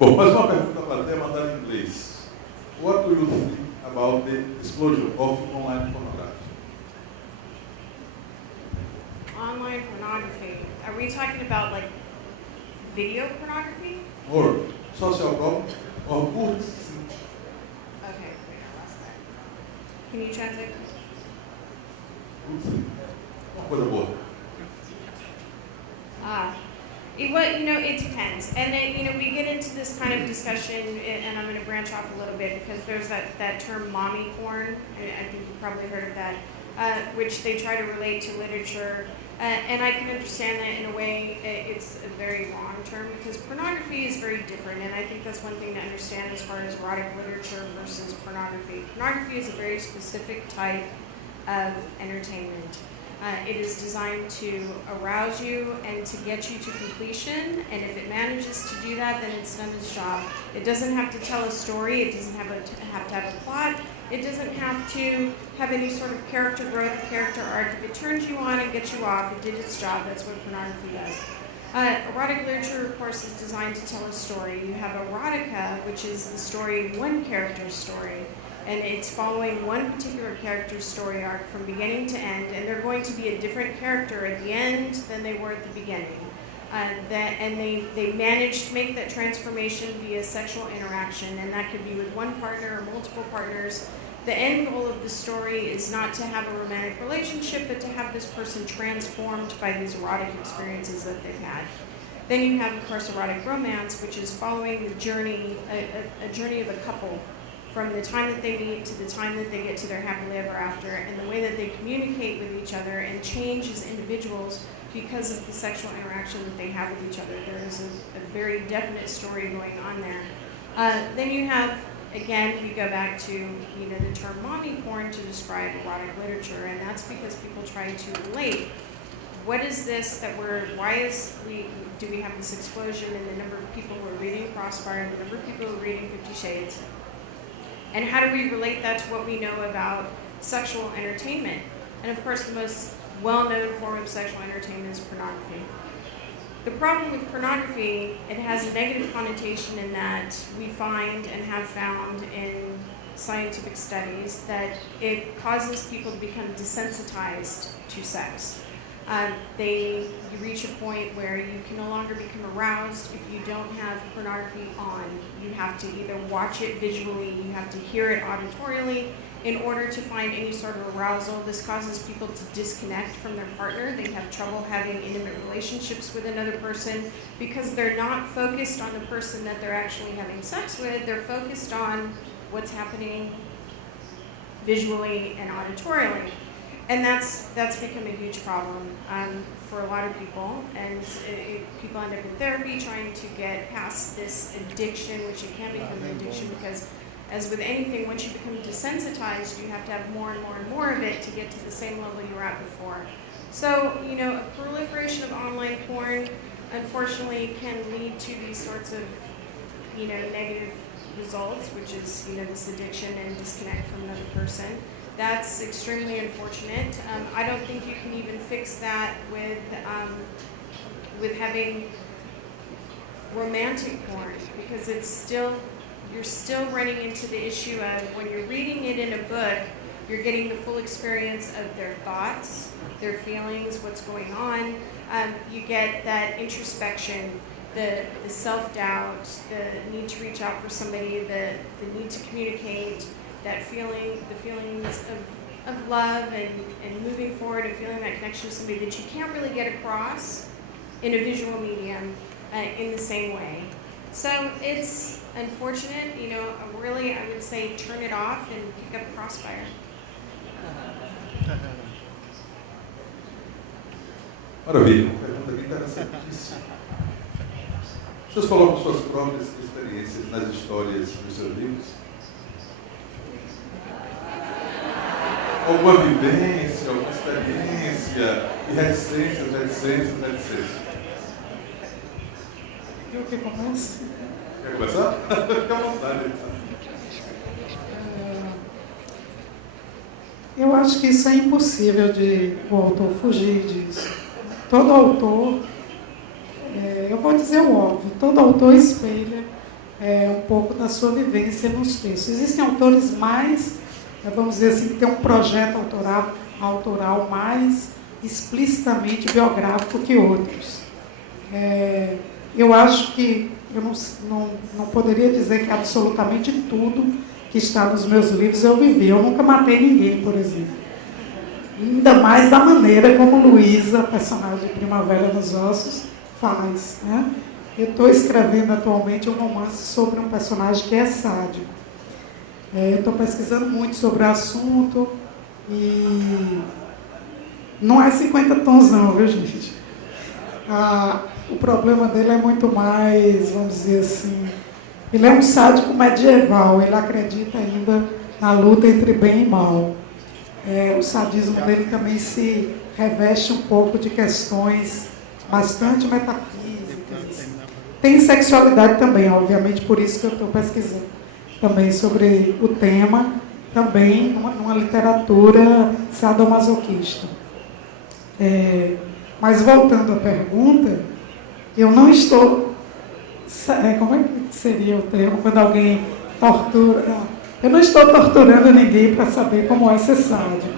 Bom, mais uma pergunta para até mandar em inglês. What do you think about the explosion of online pornography? Online pornography. Are we talking about like video pornography? Or social problem or good? Okay, wait, I lost that. Can you translate? Uma coisa boa. It depends. And then, we get into this kind of discussion, and I'm going to branch off a little bit because there's that term mommy porn, and I think you've probably heard of that, which they try to relate to literature. And I can understand that in a way. It's a very long term because pornography is very different, and I think that's one thing to understand as far as erotic literature versus pornography. Pornography is a very specific type of entertainment. It is designed to arouse you and to get you to completion, and if it manages to do that, then it's done its job. It doesn't have to tell a story, it doesn't have to have a plot, it doesn't have to have any sort of character growth, character arc. If it turns you on and gets you off, it did its job. That's what pornography does. Erotic literature, of course, is designed to tell a story. You have erotica, which is the story, one character's story. And it's following one particular character's story arc from beginning to end, and they're going to be a different character at the end than they were at the beginning. and they manage to make that transformation via sexual interaction, and that could be with one partner or multiple partners. The end goal of the story is not to have a romantic relationship, but to have this person transformed by these erotic experiences that they've had. Then you have, of course, erotic romance, which is following the journey, a journey of a couple from the time that they meet to the time that they get to their happily ever after, and the way that they communicate with each other and change as individuals because of the sexual interaction that they have with each other. There is a very definite story going on there. Then you have, again, we go back to the term mommy porn to describe erotic literature, and that's because people try to relate. What is this that do we have this explosion in the number of people who are reading Crossfire, the number of people who are reading 50 Shades? And how do we relate that to what we know about sexual entertainment? And of course, the most well-known form of sexual entertainment is pornography. The problem with pornography, it has a negative connotation in that we find and have found in scientific studies that it causes people to become desensitized to sex. You reach a point where you can no longer become aroused if you don't have pornography on. You have to either watch it visually, you have to hear it auditorially in order to find any sort of arousal. This causes people to disconnect from their partner. They have trouble having intimate relationships with another person because they're not focused on the person that they're actually having sex with. They're focused on what's happening visually and auditorially. And that's become a huge problem for a lot of people. And people end up in therapy trying to get past this addiction, which it can become an addiction because, as with anything, once you become desensitized, you have to have more and more and more of it to get to the same level you were at before. So, a proliferation of online porn, unfortunately, can lead to these sorts of, negative results, which is, this addiction and disconnect from another person. That's extremely unfortunate. I don't think you can even fix that with having romantic porn, because you're still running into the issue of when you're reading it in a book, you're getting the full experience of their thoughts, their feelings, what's going on. You get that introspection, the self-doubt, the need to reach out for somebody, the need to communicate, the feelings of love and moving forward and feeling that connection with somebody that you can't really get across in a visual medium in the same way. So it's unfortunate, really I would say turn it off and pick up Crossfire. Maravilha, uma pergunta bem interessantíssima. Vocês colocam suas próprias experiências nas histórias dos seus livros? Alguma vivência, alguma experiência, e reticências. Eu que começo? Quer começar? Fica à vontade. Eu acho que isso é impossível de o autor fugir disso. Todo autor, eu vou dizer o óbvio, todo autor espelha um pouco da sua vivência nos textos. Existem autores mais, vamos dizer assim, que tem um projeto autoral mais explicitamente biográfico que outros. Eu acho que eu não poderia dizer que absolutamente tudo que está nos meus livros eu vivi. Eu nunca matei ninguém, por exemplo. Ainda mais da maneira como Luísa, personagem de Primavera nos Ossos, faz. Né? Eu estou escrevendo atualmente um romance sobre um personagem que é sádico. Estou pesquisando muito sobre o assunto e não é 50 tons não, viu, gente? O problema dele é muito mais, vamos dizer assim, ele é um sádico medieval, ele acredita ainda na luta entre bem e mal. O sadismo dele também se reveste um pouco de questões bastante metafísicas. Tem sexualidade também, obviamente, por isso que eu estou pesquisando também sobre o tema, também numa literatura sadomasoquista. Mas voltando à pergunta, eu não estou... Como é que seria o termo quando alguém tortura... Eu não estou torturando ninguém para saber como é ser sádico,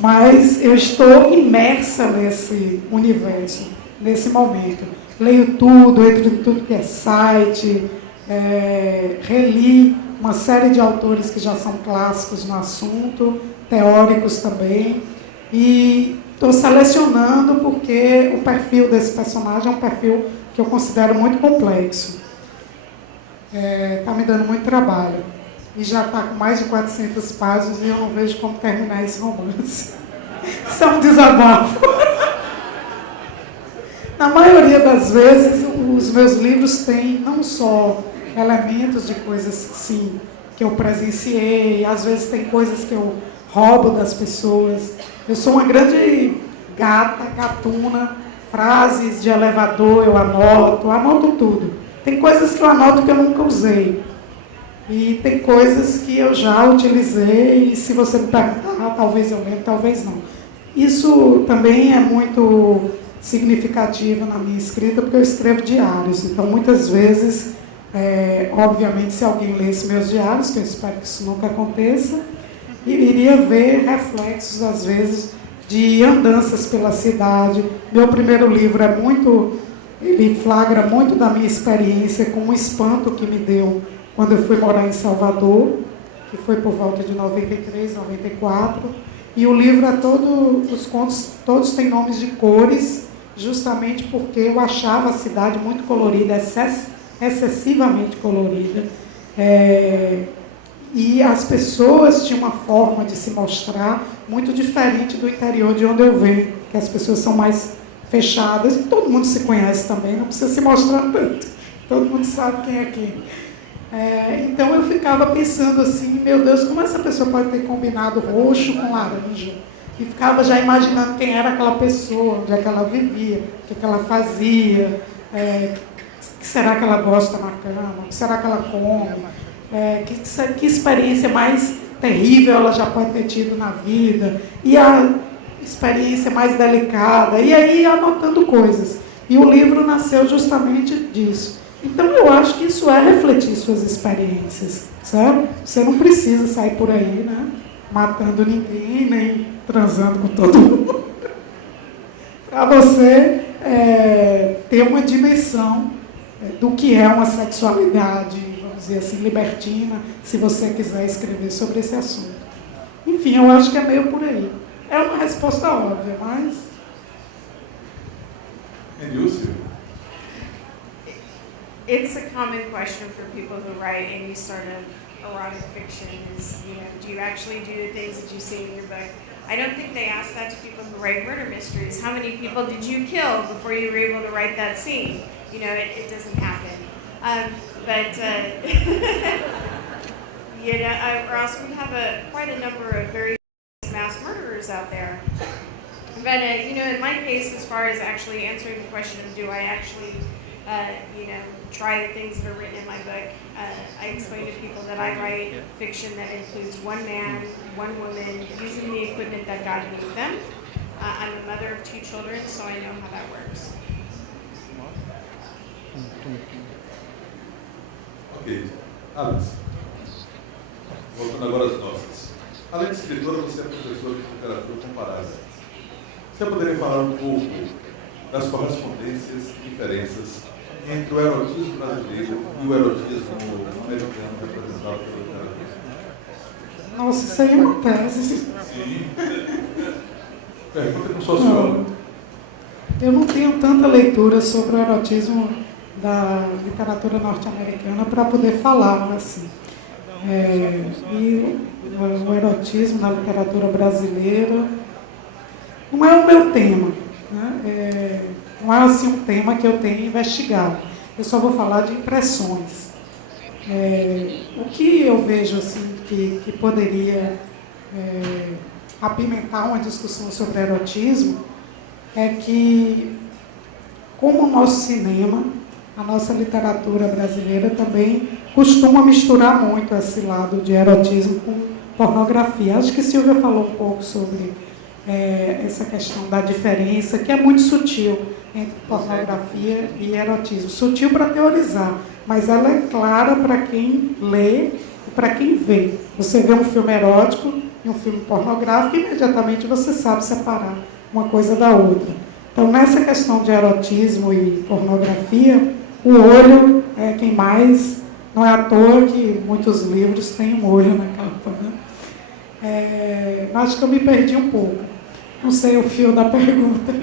mas eu estou imersa nesse universo. nesse momento. Leio tudo, entro em tudo que é site, reli uma série de autores que já são clássicos no assunto, teóricos também, e estou selecionando porque o perfil desse personagem é um perfil que eu considero muito complexo. Está me dando muito trabalho. E já está com mais de 400 páginas e eu não vejo como terminar esse romance. Isso é um desabafo. Na maioria das vezes, os meus livros têm não só elementos de coisas, sim, que eu presenciei, às vezes tem coisas que eu roubo das pessoas. Eu sou uma grande gatuna, frases de elevador eu anoto tudo. Tem coisas que eu anoto que eu nunca usei. E tem coisas que eu já utilizei, e se você me perguntar, talvez eu lembre, talvez não. Isso também é muito significativo na minha escrita, porque eu escrevo diários. Então, muitas vezes, obviamente, se alguém lesse meus diários, que eu espero que isso nunca aconteça, iria ver reflexos, às vezes, de andanças pela cidade. Meu primeiro livro ele flagra muito da minha experiência com o espanto que me deu quando eu fui morar em Salvador, que foi por volta de 93, 94. E o livro os contos todos têm nomes de cores, justamente porque eu achava a cidade muito colorida, excessivamente colorida. E as pessoas tinham uma forma de se mostrar muito diferente do interior de onde eu venho, que as pessoas são mais fechadas, todo mundo se conhece também, não precisa se mostrar tanto, todo mundo sabe quem é quem. Então eu ficava pensando assim, meu Deus, como essa pessoa pode ter combinado roxo com laranja? E ficava já imaginando quem era aquela pessoa, onde é que ela vivia, o que ela fazia, o que será que ela gosta na cama, o que será que ela come, que experiência mais terrível ela já pode ter tido na vida, e a experiência mais delicada, e aí anotando coisas. E o livro nasceu justamente disso. Então, eu acho que isso é refletir suas experiências, sabe? Você não precisa sair por aí, né, matando ninguém, nem transando com todo mundo. Para você ter uma dimensão do que é uma sexualidade, vamos dizer assim, libertina, se você quiser escrever sobre esse assunto. Enfim, eu acho que é meio por aí. É uma resposta óbvia, mas... Enilce? It's a common question for people who write any sort of erotic fiction is, do you actually do the things that you say in your book? I don't think they ask that to people who write murder mysteries. How many people did you kill before you were able to write that scene? It doesn't happen. Or else we have quite a number of very mass murderers out there. But, in my case, as far as actually answering the question of do I actually, try the things that are written in my book, I explain to people that I write fiction that includes one man, one woman, using the equipment that God gave them. I'm a mother of 2 children, so I know how that works. Ok. Alice, voltando agora às nossas. Além de escritora, você é professora de literatura comparada. Você poderia falar um pouco das correspondências e diferenças entre o erotismo brasileiro e o erotismo americano representado pela literatura? Nossa, isso aí é uma tese. Sim. Pergunta para o sociólogo. Eu não tenho tanta leitura sobre o erotismo da literatura norte-americana para poder falar assim. E o erotismo na literatura brasileira não é o meu tema, né? Não é assim um tema que eu tenho investigado. Eu só vou falar de impressões. O que eu vejo assim que poderia apimentar uma discussão sobre erotismo é que, como o nosso cinema, a nossa literatura brasileira também costuma misturar muito esse lado de erotismo com pornografia. Acho que Silvia falou um pouco sobre essa questão da diferença, que é muito sutil entre pornografia e erotismo. Sutil para teorizar, mas ela é clara para quem lê e para quem vê. Você vê um filme erótico e um filme pornográfico, imediatamente você sabe separar uma coisa da outra. Então, nessa questão de erotismo e pornografia, o olho é quem mais, não é à toa que muitos livros têm um olho na capa, né? Acho que eu me perdi um pouco. Não sei o fio da pergunta.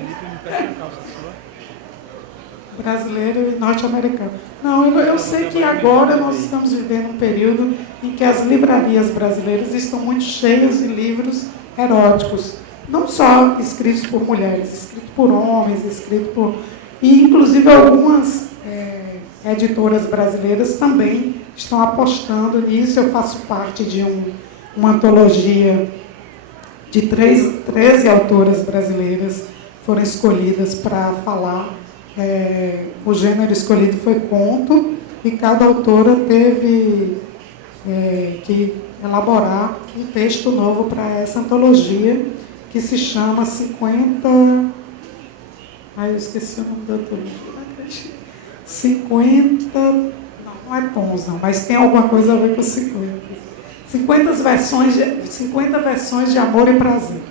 Brasileiro e norte-americano. Não, eu sei que agora nós estamos vivendo um período em que as livrarias brasileiras estão muito cheias de livros eróticos. Não só escritos por mulheres, escritos por homens, escritos por... E, inclusive, algumas editoras brasileiras também estão apostando nisso. Eu faço parte de uma antologia de 13 autoras brasileiras foram escolhidas para falar. O gênero escolhido foi conto, e cada autora teve que elaborar um texto novo para essa antologia, que se chama 50... eu esqueci o nome da antologia. 50... Não é tons, não, mas tem alguma coisa a ver com 50. 50 versões de Amor e Prazer,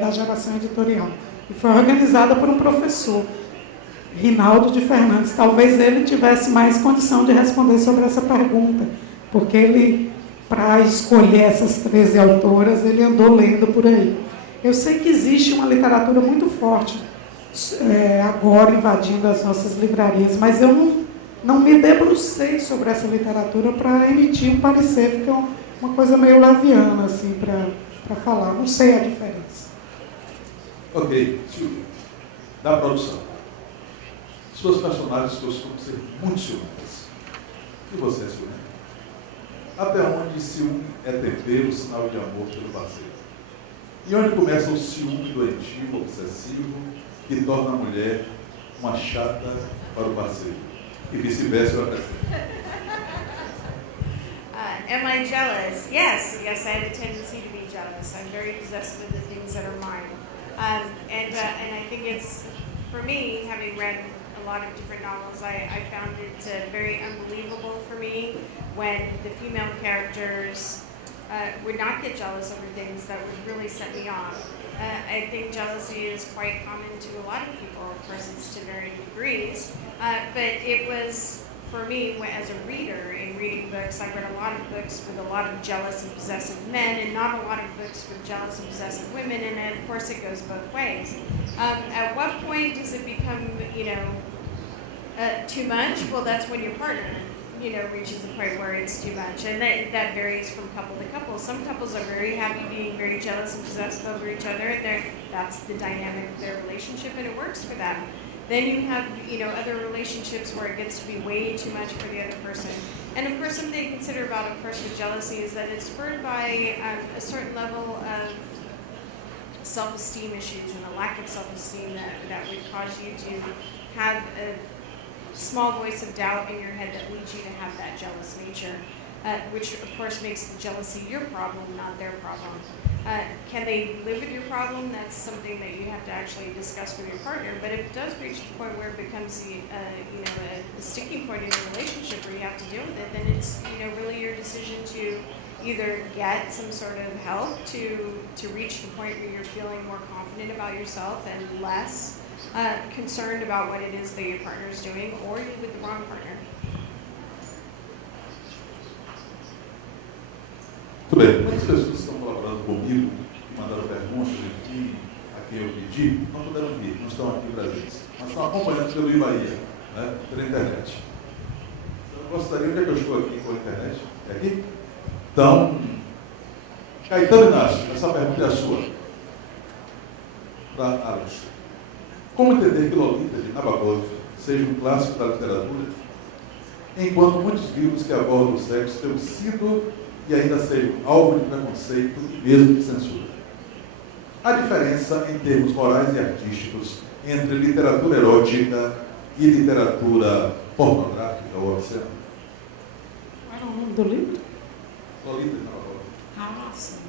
da Geração Editorial. E foi organizada por um professor, Rinaldo de Fernandes. Talvez ele tivesse mais condição de responder sobre essa pergunta, porque ele, para escolher essas 13 autoras, ele andou lendo por aí. Eu sei que existe uma literatura muito forte agora invadindo as nossas livrarias, mas eu não me debrucei sobre essa literatura para emitir um parecer, fica uma coisa meio laviana, assim, para falar. Não sei a diferença. Ok, Silvia, da produção. Suas personagens costumam ser muito ciumentas. E você é ciumenta? Até onde ciúme é tempero, sinal de amor pelo parceiro? E onde começa o ciúme doentio, obsessivo, que torna a mulher uma chata para o parceiro? E vice-versa para a Am I jealous? Yes, I have a tendency to be jealous. I'm very possessive of the things that are mine. And I think it's, for me, having read a lot of different novels, I found it very unbelievable for me when the female characters would not get jealous over things that would really set me off. I think jealousy is quite common to a lot of people. Of course, it's to varying degrees. But it was, for me, as a reader, in reading books, I read a lot of books with a lot of jealous and possessive men, and not a lot of books with jealous and possessive women, and of course it goes both ways. At what point does it become, too much? Well, that's when your partner, reaches the point where it's too much, and that varies from couple to couple. Some couples are very happy being very jealous and possessive over each other, and that's the dynamic of their relationship, and it works for them. Then you have, other relationships where it gets to be way too much for the other person. And of course, something to consider about a person with jealousy is that it's spurred by a certain level of self-esteem issues and a lack of self-esteem that would cause you to have a small voice of doubt in your head that leads you to have that jealous nature, which of course makes the jealousy your problem, not their problem. Can they live with your problem? That's something that you have to actually discuss with your partner. But if it does reach the point where it becomes a sticking point in your relationship where you have to deal with it, then it's really your decision to either get some sort of help to reach the point where you're feeling more confident about yourself and less concerned about what it is that your partner is doing, or you're with the wrong partner. Muito bem, muitas pessoas que estão colaborando comigo, que mandaram perguntas, enfim, a quem eu pedi, não puderam vir, não estão aqui presentes, mas estão acompanhando pelo Ibaía, pela internet. Eu gostaria, onde é que eu estou aqui com a internet? É aqui? Então, Caetano Inácio, essa pergunta é a sua, para Alex. Como entender que Lolita, de Nabokov, seja um clássico da literatura, enquanto muitos livros que abordam o sexo tenham sido e ainda sejam alvo de preconceito e mesmo de censura? A diferença em termos morais e artísticos entre literatura erótica e literatura pornográfica ou obscena? Qual era o nome do livro? Lolita de Nabokov. Ah, sim.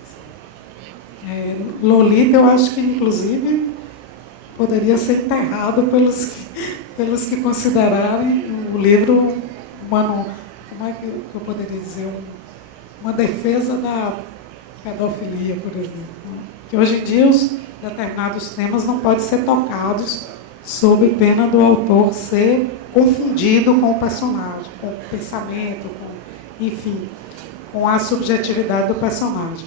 Lolita, eu acho que, inclusive, poderia ser enterrado pelos que considerarem o livro como é que eu poderia dizer, uma defesa da pedofilia, por exemplo. Que hoje em dia determinados temas não podem ser tocados sob pena do autor ser confundido com o personagem, com o pensamento, enfim, com a subjetividade do personagem.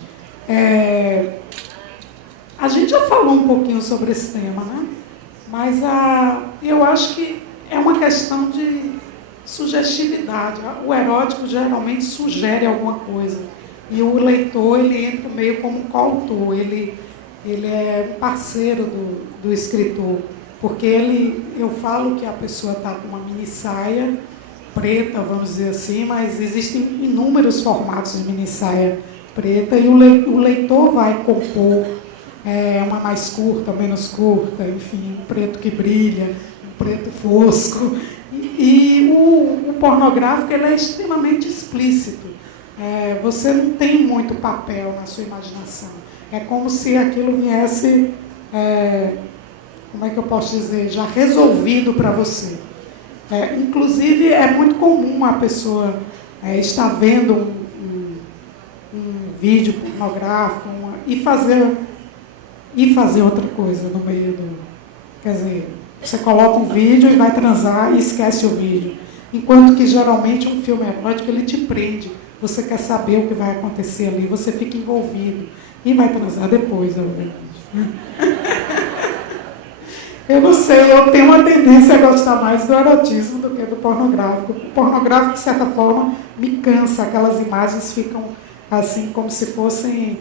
A gente já falou um pouquinho sobre esse tema, né? Mas eu acho que é uma questão de sugestividade. O erótico geralmente sugere alguma coisa. E o leitor, ele entra meio como coautor, ele é parceiro do escritor. Porque eu falo que a pessoa está com uma mini saia preta, vamos dizer assim, mas existem inúmeros formatos de mini saia preta e o leitor vai compor uma mais curta, menos curta, enfim, um preto que brilha, um preto fosco. E o pornográfico ele é extremamente explícito. Você não tem muito papel na sua imaginação. É como se aquilo viesse, como é que eu posso dizer, já resolvido para você. Inclusive, é muito comum a pessoa estar vendo um vídeo pornográfico e fazer outra coisa no meio do... Quer dizer, você coloca um vídeo e vai transar e esquece o vídeo. Enquanto que, geralmente, um filme erótico, ele te prende. Você quer saber o que vai acontecer ali, você fica envolvido. E vai transar depois, obviamente. Eu não sei, eu tenho uma tendência a gostar mais do erotismo do que do pornográfico. O pornográfico, de certa forma, me cansa. Aquelas imagens ficam assim, como se fossem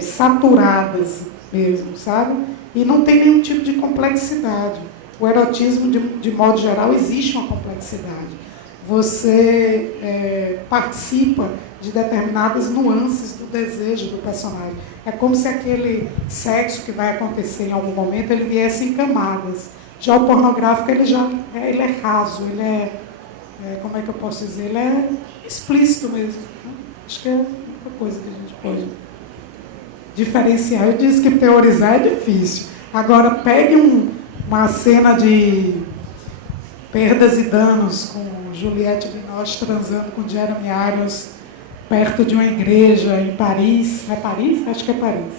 saturadas mesmo, sabe? E não tem nenhum tipo de complexidade. O erotismo, de modo geral, existe uma complexidade. Você participa de determinadas nuances do desejo do personagem. É como se aquele sexo que vai acontecer em algum momento, ele viesse em camadas. Já o pornográfico, ele é raso, ele como é que eu posso dizer? Ele é explícito mesmo. Acho que é uma coisa que a gente pode diferenciar. Eu disse que teorizar é difícil. Agora, pegue uma cena de perdas e danos com Juliette Binoche transando com Jeremy Irons perto de uma igreja em Paris. É Paris? Acho que é Paris.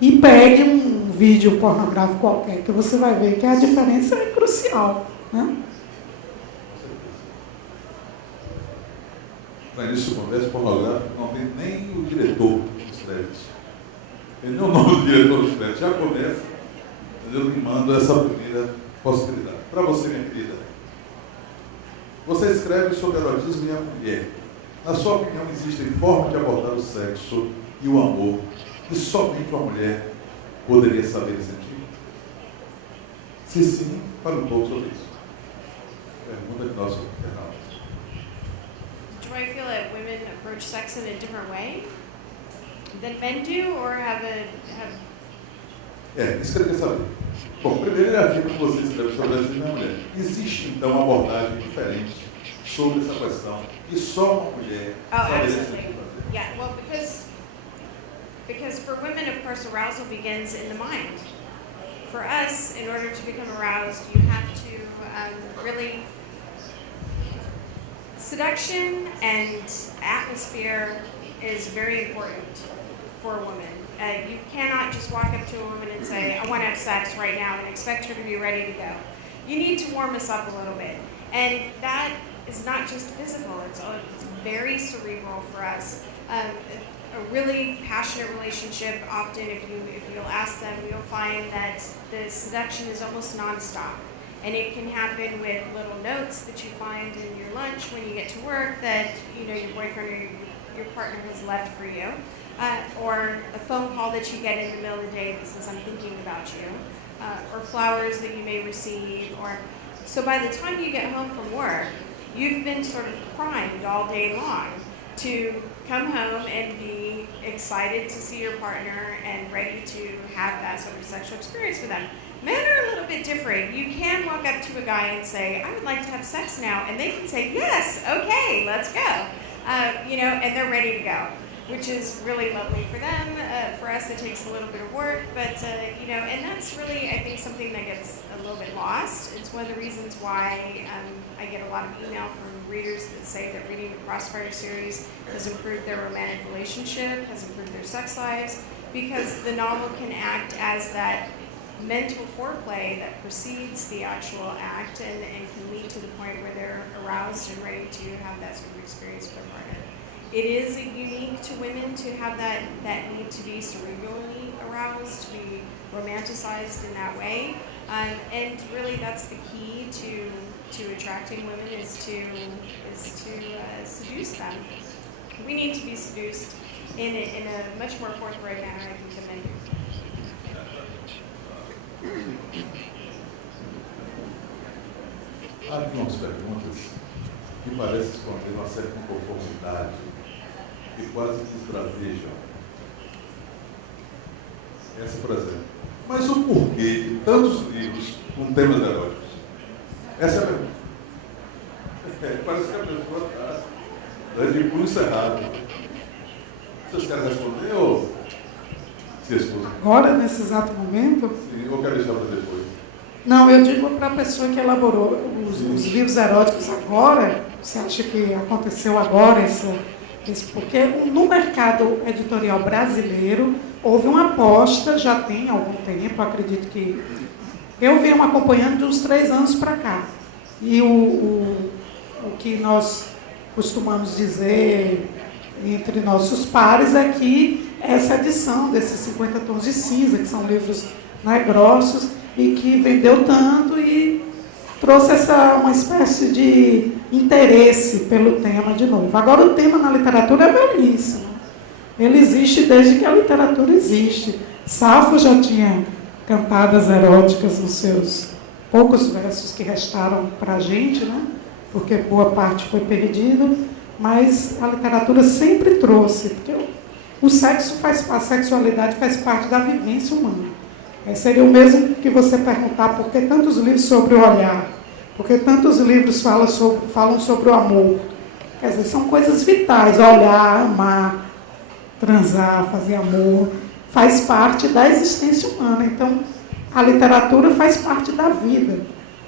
E pegue um vídeo pornográfico qualquer, que você vai ver que a diferença é crucial, né? No início da conversa, pornográfico não tem nem o diretor dos créditos. Tem nem o nome do diretor dos créditos. Já começa, eu lhe mando essa primeira possibilidade. Para você, minha querida, você escreve sobre erotismo e a mulher. Na sua opinião, existem formas de abordar o sexo e o amor que somente uma mulher poderia saber e sentir? Se sim, fale um pouco sobre isso. Pergunta de nosso internauta. Do I feel that women approach sex in a different way than men do, or have Isso que ele quer saber. Bom, primeiro ele afirma que você escreve sobre a vida da mulher. Existe, então, uma abordagem diferente sobre essa questão que só uma mulher saberia absolutely. fazer. Yeah, well, because for women, of course, arousal begins in the mind. For us, in order to become aroused, you have to really... Seduction and atmosphere is very important for a woman. You cannot just walk up to a woman and say, I want to have sex right now, and expect her to be ready to go. You need to warm us up a little bit. And that is not just physical, it's very cerebral for us. A really passionate relationship, often if you'll ask them, you'll find that the seduction is almost nonstop. And it can happen with little notes that you find in your lunch when you get to work that your boyfriend or your partner has left for you. Or a phone call that you get in the middle of the day that says, I'm thinking about you. Or flowers that you may receive. So by the time you get home from work, you've been sort of primed all day long to come home and be excited to see your partner and ready to have that sort of sexual experience with them. Men are a little bit different. You can walk up to a guy and say, I would like to have sex now. And they can say, yes, okay, let's go. And they're ready to go, which is really lovely for them. For us, it takes a little bit of work, but, and that's really, I think, something that gets a little bit lost. It's one of the reasons why I get a lot of email from readers that say that reading the Crossfire series has improved their romantic relationship, has improved their sex lives. because the novel can act as that mental foreplay that precedes the actual act and can lead to the point where they're aroused and ready to have that sort of experience with their partner. It is unique to women to have that need to be cerebrally aroused, to be romanticized in that way. And really that's the key to attracting women is to seduce them. We need to be seduced in a much more forthright manner, I think, than men do. Há algumas perguntas que parecem esconder uma certa inconformidade e quase desbravejam. Essa, por exemplo. Mas o porquê de tantos livros com temas eróticos? Essa é a pergunta. Parece que a pessoa está de punho cerrado. Vocês querem responder ou se escutam? Agora, nesse exato momento? Sim, ou quero deixar para depois? Não, eu digo para a pessoa que elaborou os livros eróticos agora, você acha que aconteceu agora isso? Porque no mercado editorial brasileiro houve uma aposta, já tem algum tempo, acredito que eu venho acompanhando de uns 3 anos para cá. E o que nós costumamos dizer entre nossos pares é que essa edição desses 50 Tons de Cinza, que são livros, né, grossos, e que vendeu tanto e trouxe uma espécie de interesse pelo tema de novo. Agora, o tema na literatura é velhíssimo. Ele existe desde que a literatura existe. Safo já tinha cantadas eróticas nos seus poucos versos que restaram para a gente, né? Porque boa parte foi perdido, mas a literatura sempre trouxe, porque o sexo a sexualidade faz parte da vivência humana. Seria o mesmo que você perguntar por que tantos livros sobre o olhar, por que tantos livros falam sobre o amor. Quer dizer, são coisas vitais, olhar, amar, transar, fazer amor, faz parte da existência humana. Então, a literatura faz parte da vida.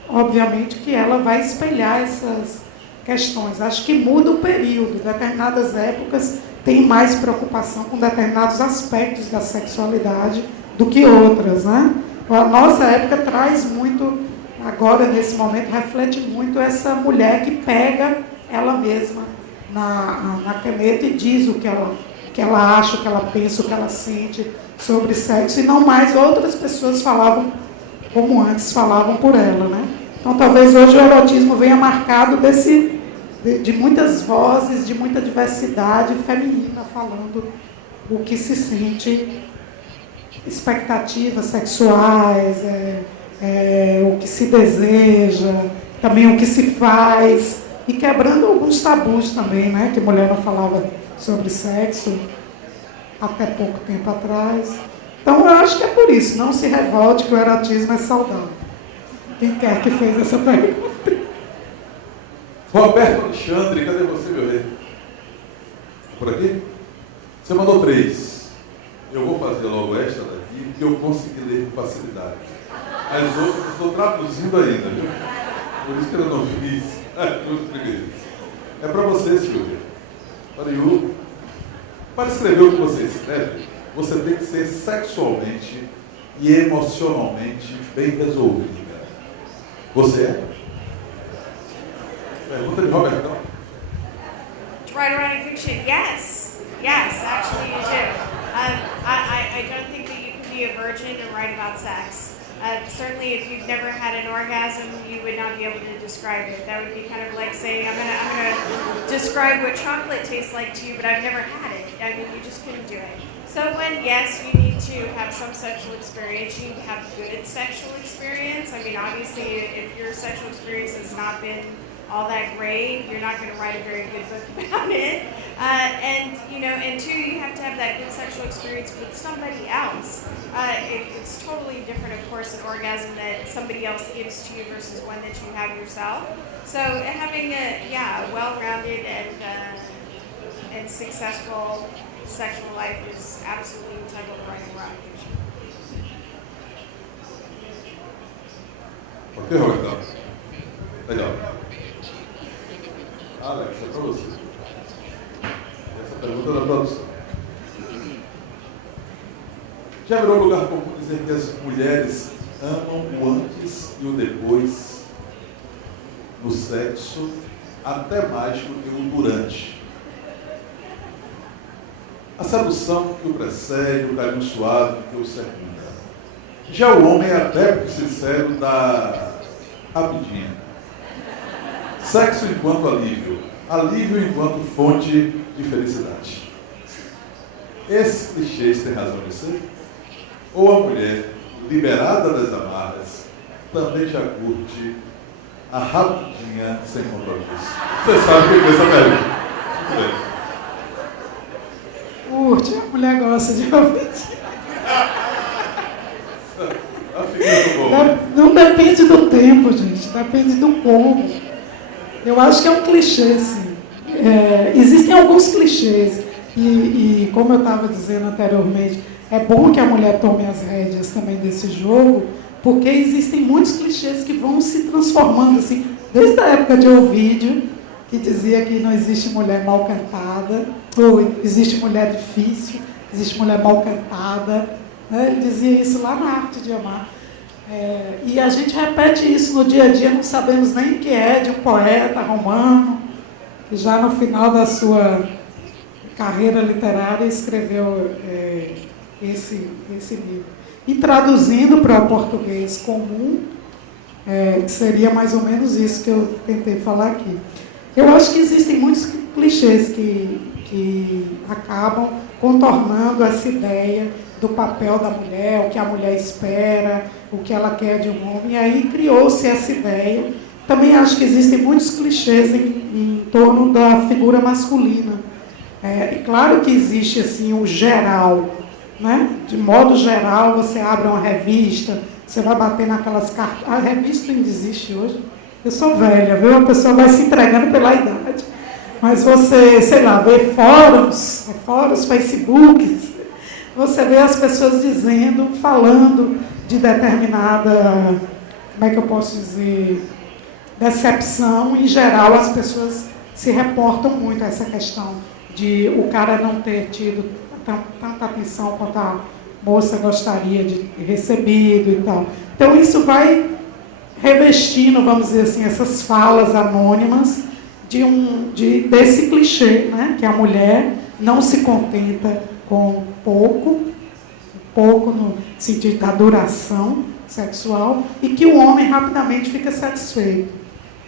Obviamente que ela vai espelhar essas questões. Acho que muda o período. Determinadas épocas têm mais preocupação com determinados aspectos da sexualidade do que outras, né? A nossa época traz muito, agora nesse momento, reflete muito essa mulher que pega ela mesma na caneta e diz o que ela acha, o que ela pensa, o que ela sente sobre sexo, e não mais outras pessoas falavam como antes falavam por ela, né? Então, talvez hoje o erotismo venha marcado de muitas vozes, de muita diversidade feminina falando o que se sente, expectativas sexuais, o que se deseja, também o que se faz, e quebrando alguns tabus também, né? Que mulher não falava sobre sexo até pouco tempo atrás. Então, eu acho que é por isso. Não se revolte que o erotismo é saudável. Quem quer que fez essa pergunta? Roberto Alexandre, cadê você, meu rei? Por aqui? Você mandou 3. Eu vou fazer logo esta daqui, porque eu consegui ler com facilidade. As outras eu estou traduzindo ainda, viu? Por isso que eu não fiz os primeiros. É para você, Silvia. Para o para escrever o que você escreve, você tem que ser sexualmente e emocionalmente bem resolvida. Você é? Pergunta de Robertão. To write erotic fiction, yes. Yes, actually you do. I don't think that you can be a virgin and write about sex. Certainly if you've never had an orgasm, you would not be able to describe it. That would be kind of like saying, I'm gonna describe what chocolate tastes like to you, but I've never had it. I mean, you just couldn't do it. So yes, you need to have some sexual experience. You need to have good sexual experience. I mean, obviously, if your sexual experience has not been all that great, you're not going to write a very good book about it. And two, you have to have that good sexual experience with somebody else. It's totally different, of course, an orgasm that somebody else gives to you versus one that you have yourself. So having a well-rounded and successful sexual life is absolutely integral to writing erotic fiction. Ok, Roberto? Legal. Alex, é para você. Essa pergunta é da produção. Já virou lugar comum dizer que as mulheres amam o antes e o depois no sexo, até mais do que o durante. A sedução que o precede, o carinho suave que o secunda. Já o homem é adepto sincero da rapidinha. Sexo enquanto alívio. Alívio enquanto fonte de felicidade. Esses clichês têm razão de ser? Ou a mulher, liberada das amarras, também já curte a rapidinha sem compromisso? Você sabe o que foi essa pergunta? Muito bem. Curte, a mulher gosta de ouvir. Não depende do tempo, gente, depende do como. Eu acho que é um clichê, sim. Existem alguns clichês, e como eu estava dizendo anteriormente, é bom que a mulher tome as rédeas também desse jogo, porque existem muitos clichês que vão se transformando, assim, desde a época de Ovídio, que dizia que não existe mulher mal cantada, ou existe mulher difícil, existe mulher mal cantada, né? Ele dizia isso lá na Arte de Amar. E a gente repete isso no dia a dia, não sabemos nem o que é, de um poeta romano, que já no final da sua carreira literária escreveu esse livro. E traduzindo para o português comum, seria mais ou menos isso que eu tentei falar aqui. Eu acho que existem muitos clichês que acabam contornando essa ideia do papel da mulher, o que a mulher espera, o que ela quer de um homem. E aí criou-se essa ideia. Também acho que existem muitos clichês em torno da figura masculina. É claro que existe assim o geral, né? De modo geral, você abre uma revista, você vai bater naquelas cartas. A revista ainda existe hoje. Eu sou velha, viu? A pessoa vai se entregando pela idade. Mas você, sei lá, vê fóruns, Facebooks, você vê as pessoas dizendo, falando de determinada, como é que eu posso dizer, decepção. Em geral, as pessoas se reportam muito a essa questão de o cara não ter tido tanta atenção quanto a moça gostaria de ter recebido e tal. Então, isso vai revestindo, vamos dizer assim, essas falas anônimas desse clichê, né? Que a mulher não se contenta com pouco no sentido da duração sexual, e que o homem rapidamente fica satisfeito.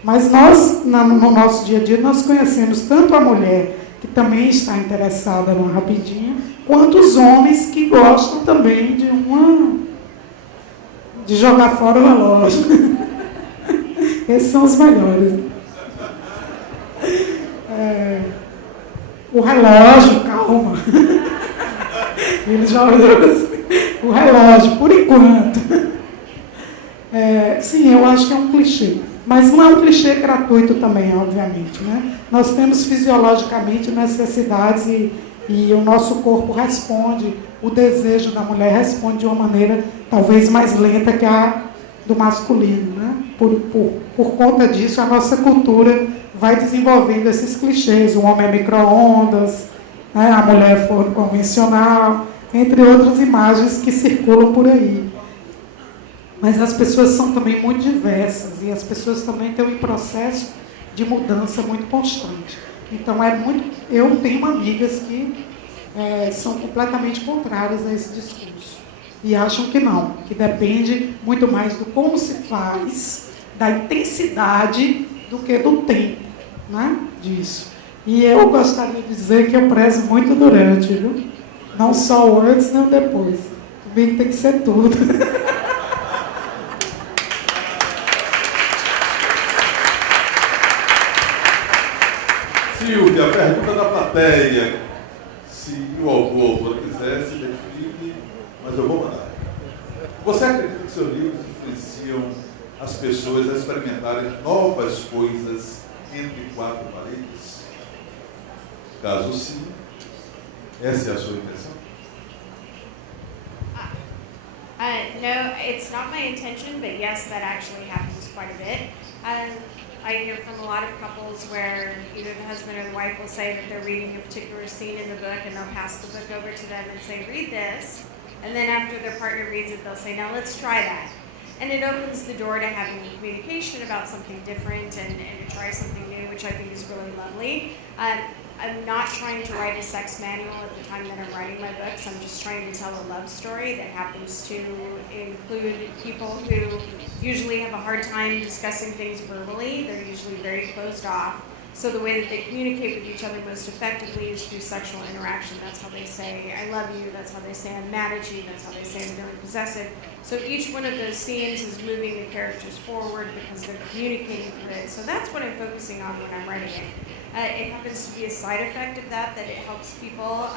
Mas nós, no nosso dia a dia, nós conhecemos tanto a mulher, que também está interessada numa rapidinha, quanto os homens que gostam também de jogar fora o relógio. Esses são os melhores. O relógio, calma. Ele já olhou assim. O relógio, por enquanto. Sim, eu acho que é um clichê. Mas não é um clichê gratuito também, obviamente, né? Nós temos fisiologicamente necessidades e o nosso corpo responde, o desejo da mulher responde de uma maneira talvez mais lenta que a do masculino, né? Por conta disso, a nossa cultura vai desenvolvendo esses clichês. O homem é micro-ondas, né? A mulher é forno convencional, entre outras imagens que circulam por aí. Mas as pessoas são também muito diversas e as pessoas também têm um processo de mudança muito constante. Então, eu tenho amigas que são completamente contrárias a esse discurso. E acham que não, que depende muito mais do como se faz, da intensidade, do que do tempo, né, disso. E eu gostaria de dizer que eu prezo muito durante, viu? Não só o antes, nem o depois. Comigo tem que ser tudo. Silvia, a pergunta da plateia. Se o autor ou autora quiser, se identifique, mas eu vou mandar. Você acredita que seus livros influenciam as pessoas a experimentarem novas coisas entre quatro paredes? Caso sim, essa é a sua intenção? No, it's not my intention, but yes, that actually happens quite a bit. I hear from a lot of couples where either the husband or the wife will say that they're reading a particular scene in the book, and they'll pass the book over to them and say, read this. And then after their partner reads it, they'll say, now let's try that. And it opens the door to having communication about something different and to try something new, which I think is really lovely. I'm not trying to write a sex manual at the time that I'm writing my books. I'm just trying to tell a love story that happens to include people who usually have a hard time discussing things verbally. They're usually very closed off. So the way that they communicate with each other most effectively is through sexual interaction. That's how they say, I love you. That's how they say, I'm mad at you. That's how they say, I'm feeling possessive. So each one of those scenes is moving the characters forward because they're communicating through it. So that's what I'm focusing on when I'm writing it. It happens to be a side effect of that it helps people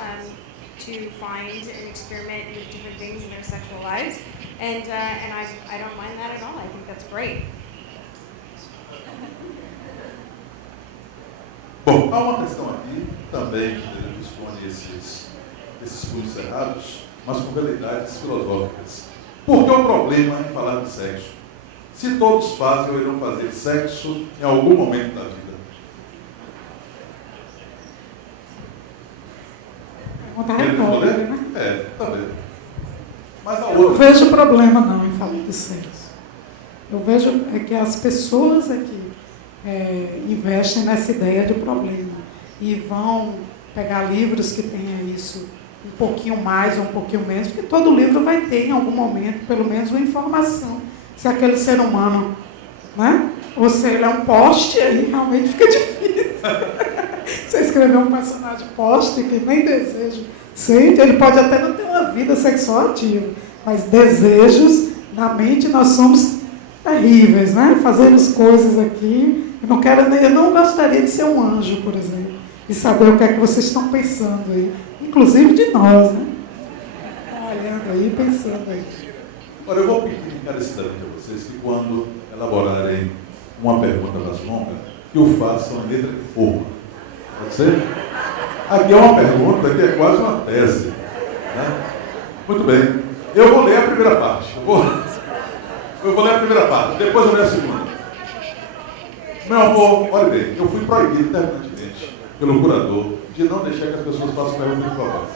to find and experiment with different things in their sexual lives. And I don't mind that at all. I think that's great. Bom, há uma questão aqui também que ele responde esses punhos cerrados, mas com veleidades filosóficas. Por que o problema em falar de sexo? Se todos fazem ou irão fazer sexo em algum momento da vida. Ele responder? É, também. Mas a outra. Eu vejo problema não em falar de sexo. Eu vejo que as pessoas aqui investem nessa ideia de problema e vão pegar livros que tenham isso um pouquinho mais ou um pouquinho menos, porque todo livro vai ter em algum momento pelo menos uma informação se aquele ser humano, né? Ou se ele é um poste, aí realmente fica difícil. Você escrever um personagem poste que nem desejo sente, ele pode até não ter uma vida sexual ativa, mas desejos, na mente nós somos terríveis, né? Fazemos coisas aqui. Eu não gostaria de ser um anjo, por exemplo, e saber o que é que vocês estão pensando aí, inclusive de nós, né? Olhando aí, pensando aí. Agora, eu vou pedir encarecidamente a vocês que quando elaborarem uma pergunta mais longa, que o façam em letra de fogo. Pode ser? Aqui é uma pergunta que é quase uma tese. Né? Muito bem. Eu vou ler a primeira parte. Eu vou ler a primeira parte, depois eu leio a segunda. Meu amor, olha bem, eu fui proibido terminantemente pelo curador de não deixar que as pessoas façam perguntas para voz.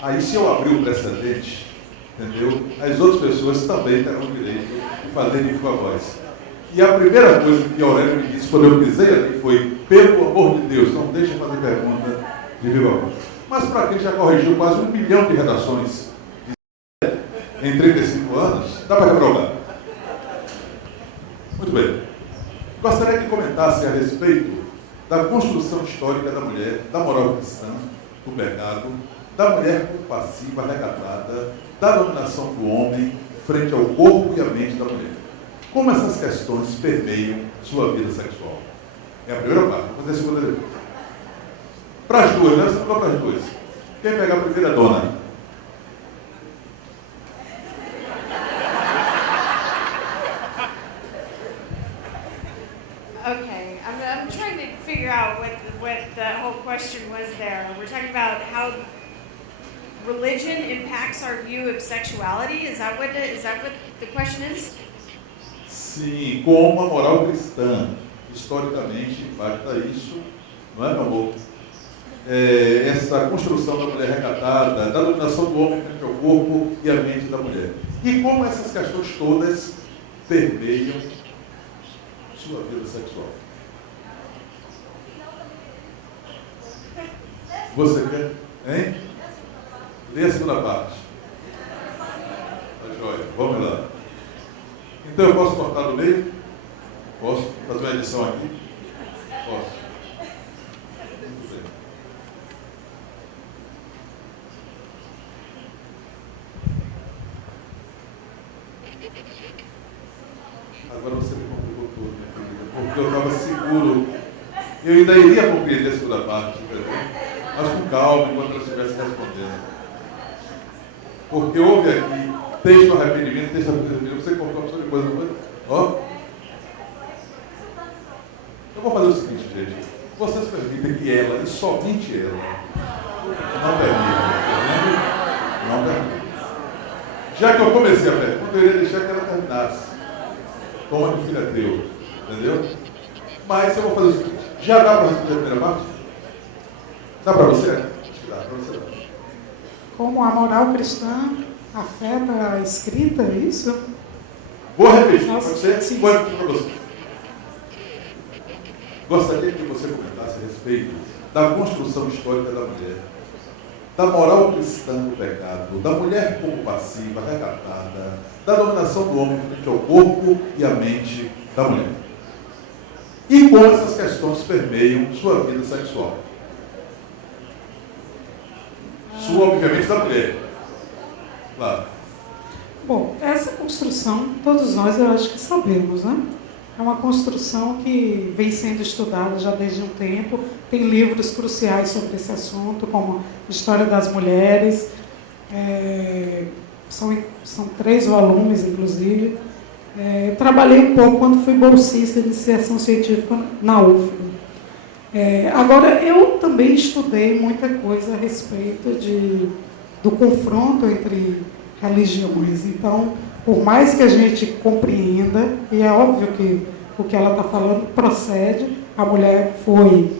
Aí, se eu abrir o precedente, entendeu? As outras pessoas também terão o direito de fazer viva voz. E a primeira coisa que Aurélio me disse quando eu pisei ali foi: pelo amor de Deus, não deixe fazer pergunta de viva voz. Mas para quem já corrigiu quase 1 milhão de redações em 35 anos, dá para quebrar o galho. Muito bem. Gostaria que comentasse a respeito da construção histórica da mulher, da moral cristã, do pecado, da mulher compassiva, recatada, da dominação do homem frente ao corpo e à mente da mulher. Como essas questões permeiam sua vida sexual? É a primeira parte. Vou fazer a segunda depois. Para as duas, né? Você falou para as duas. Quem pegar a primeira é dona? Okay, I'm trying to figure out what the whole question was there. We're talking about how religion impacts our view of sexuality. Is that what the question is? Sim, como a moral cristã historicamente impacta isso, não é, meu amor? Essa construção da mulher recatada, da dominação do homem frente ao corpo e à mente da mulher. E como essas questões todas permeiam sua vida sexual. Você quer? Hein? Lê a segunda parte. Tá joia. Vamos lá. Então eu posso cortar no meio? Posso fazer uma edição aqui? Posso. Muito bem. Agora você me complicou tudo, minha querida, porque eu estava seguro. Eu ainda iria compreender a segunda parte, mas com calma, enquanto ela estivesse respondendo. Porque houve aqui texto arrependimento, texto arrependimento. Você cortou uma opção de coisa, não foi? Ó. Eu vou fazer o seguinte, gente. Vocês permitem que ela, e somente ela, não permita. Não permita. Já que eu comecei a pergunta, eu iria deixar que ela terminasse. Toma que o filho é teu. Entendeu? Mas eu vou fazer o seguinte. Já dá para responder a primeira parte? Dá para você? Acho que dá. para você dar. Como a moral cristã afeta a escrita, é isso? Vou repetir para Nossa, você, sim. vou repetir para você. Gostaria que você comentasse a respeito da construção histórica da mulher, da moral cristã do pecado, da mulher como passiva, recatada, da dominação do homem frente ao corpo e à mente da mulher. E como essas questões permeiam sua vida sexual. Sua, obviamente, da mulher. Claro. Bom, essa construção, todos nós eu acho que sabemos, né? É uma construção que vem sendo estudada já desde um tempo. Tem livros cruciais sobre esse assunto, como História das Mulheres. São 3 volumes, inclusive. Trabalhei um pouco quando fui bolsista de iniciação científica na UFBA. Agora, eu também estudei muita coisa a respeito do confronto entre religiões. Então, por mais que a gente compreenda, e é óbvio que o que ela está falando procede, a mulher foi,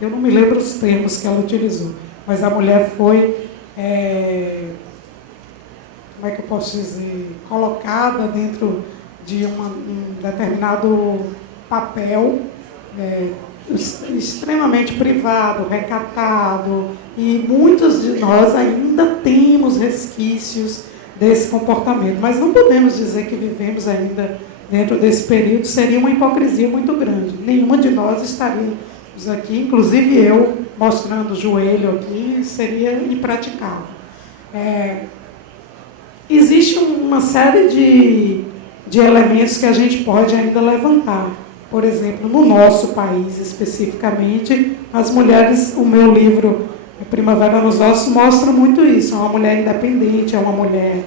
eu não me lembro os termos que ela utilizou, mas a mulher foi, como é que eu posso dizer, colocada dentro de um determinado papel extremamente privado, recatado, e muitos de nós ainda temos resquícios desse comportamento, mas não podemos dizer que vivemos ainda dentro desse período, seria uma hipocrisia muito grande. Nenhuma de nós estaríamos aqui, inclusive eu, mostrando o joelho aqui, seria impraticável. Existe uma série de elementos que a gente pode ainda levantar. Por exemplo, no nosso país especificamente, as mulheres, o meu livro Primavera nos Ossos mostra muito isso. É uma mulher independente, é uma mulher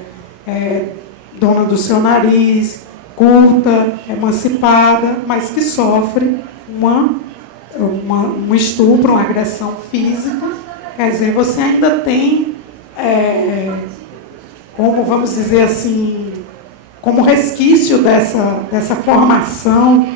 dona do seu nariz, culta, emancipada, mas que sofre um estupro, uma agressão física. Quer dizer, você ainda tem, como vamos dizer assim, como resquício dessa formação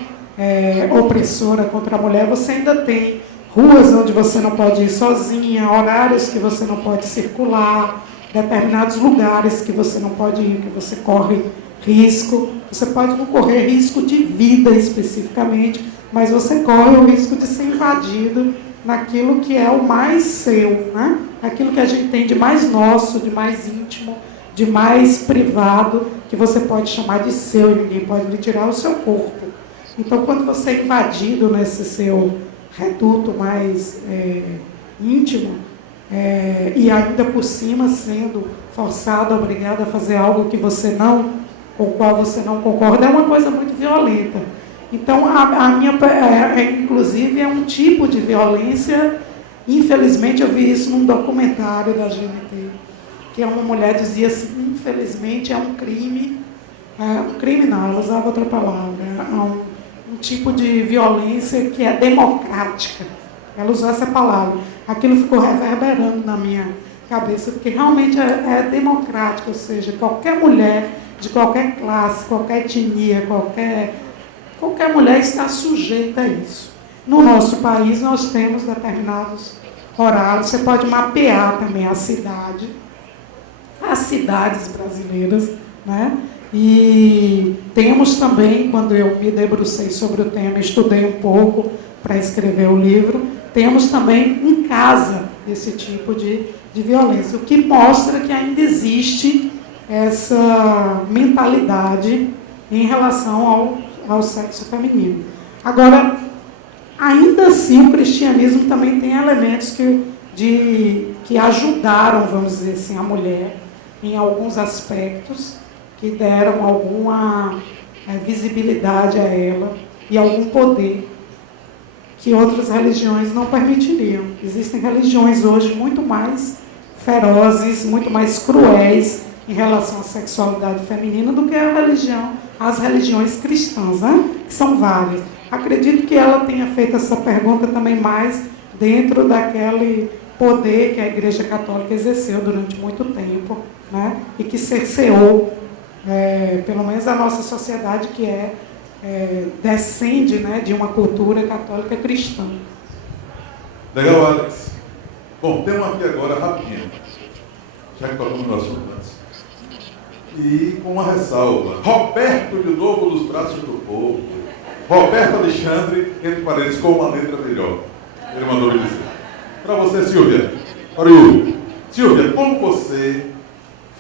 opressora contra a mulher, você ainda tem ruas onde você não pode ir sozinha, horários que você não pode circular, determinados lugares que você não pode ir, que você corre risco. Você pode não correr risco de vida especificamente, mas você corre o risco de ser invadido naquilo que é o mais seu, né? Aquilo que a gente tem de mais nosso, de mais íntimo, de mais privado, que você pode chamar de seu e ninguém pode lhe tirar o seu corpo. Então, quando você é invadido nesse seu reduto mais íntimo, e ainda por cima sendo forçado, obrigado a fazer algo que com o qual você não concorda, é uma coisa muito violenta. Então, a minha, inclusive, é um tipo de violência. Infelizmente, eu vi isso num documentário da GNT, que uma mulher dizia assim, infelizmente, é um crime não, ela usava outra palavra, um tipo de violência que é democrática. Ela usou essa palavra. Aquilo ficou reverberando na minha cabeça, porque realmente é democrático, ou seja, qualquer mulher, de qualquer classe, qualquer etnia, qualquer mulher está sujeita a isso. No nosso país, nós temos determinados horários. Você pode mapear também as cidades brasileiras, né? E temos também, quando eu me debrucei sobre o tema, estudei um pouco para escrever o livro, temos também em casa esse tipo de violência, o que mostra que ainda existe essa mentalidade em relação ao sexo feminino. Agora, ainda assim, o cristianismo também tem elementos que ajudaram, vamos dizer assim, a mulher em alguns aspectos, que deram alguma visibilidade a ela e algum poder que outras religiões não permitiriam. Existem religiões hoje muito mais ferozes, muito mais cruéis em relação à sexualidade feminina do que as religiões cristãs, né? Que são várias. Acredito que ela tenha feito essa pergunta também mais dentro daquele poder que a Igreja Católica exerceu durante muito tempo, né? E que cerceou pelo menos a nossa sociedade, que descende, né, de uma cultura católica cristã. Legal, Alex. Bom, tem uma aqui agora, rapidinho, já que tocamos no assunto antes. E com uma ressalva. Roberto de novo dos braços do povo. Roberto Alexandre, entre parênteses, com uma letra melhor. Ele mandou me dizer. Para você, Silvia. Para o Silvia, como você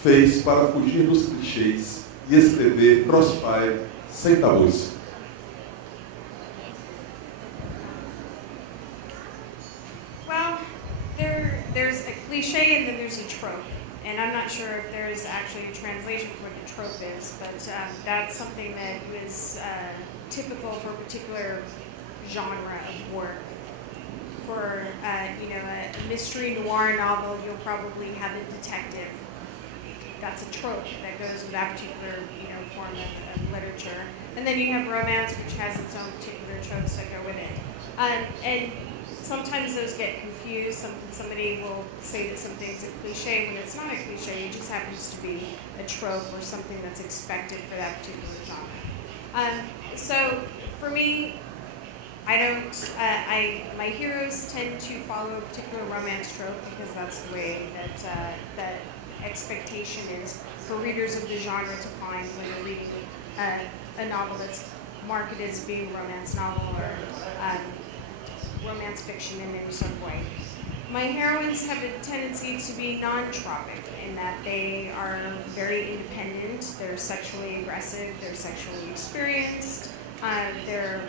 fez para fugir dos clichês e escrever Crossfire sem tabus? Well, there's a cliche and then there's a trope. And I'm not sure if there's actually a translation for what the trope is, but that's something that was typical for a particular genre of work. For a mystery noir novel, you'll probably have a detective. That's a trope that goes with that particular form of literature. And then you have romance, which has its own particular tropes that go with it. And sometimes those get confused. Somebody will say that something's a cliche when it's not a cliche. It just happens to be a trope or something that's expected for that particular genre. So for me, I don't. My heroes tend to follow a particular romance trope because that's the way that expectation is for readers of the genre to find when they're reading a novel that's marketed as being a romance novel or romance fiction in any sort of way. My heroines have a tendency to be non-tropic in that they are very independent, they're sexually aggressive, they're sexually experienced, they're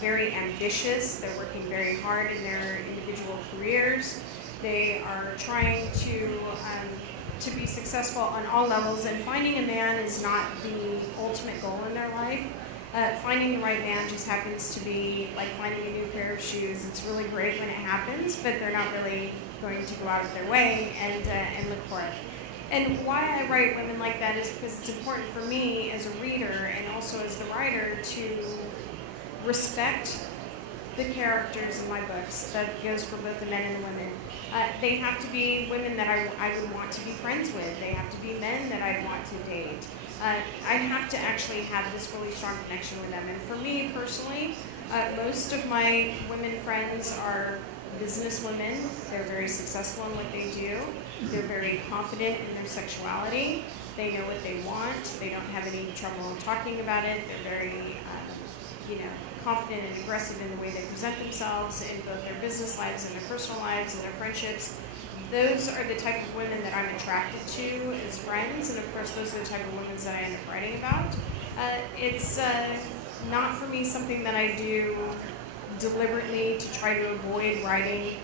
very ambitious, they're working very hard in their individual careers, they are trying to be successful on all levels, and finding a man is not the ultimate goal in their life. Finding the right man just happens to be like finding a new pair of shoes. It's really great when it happens, but they're not really going to go out of their way and look for it. And why I write women like that is because it's important for me as a reader and also as the writer to respect the characters in my books. That goes for both the men and the women. They have to be women that I would want to be friends with. They have to be men that I'd want to date. I have to actually have this really strong connection with them. And for me personally, most of my women friends are business women. They're very successful in what they do. They're very confident in their sexuality. They know what they want. They don't have any trouble talking about it. They're very, confident and aggressive in the way they present themselves in both their business lives and their personal lives and their friendships. Those are the type of women that I'm attracted to as friends, and of course those are the type of women that I end up writing about. It's not for me something that I do deliberately to try to avoid writing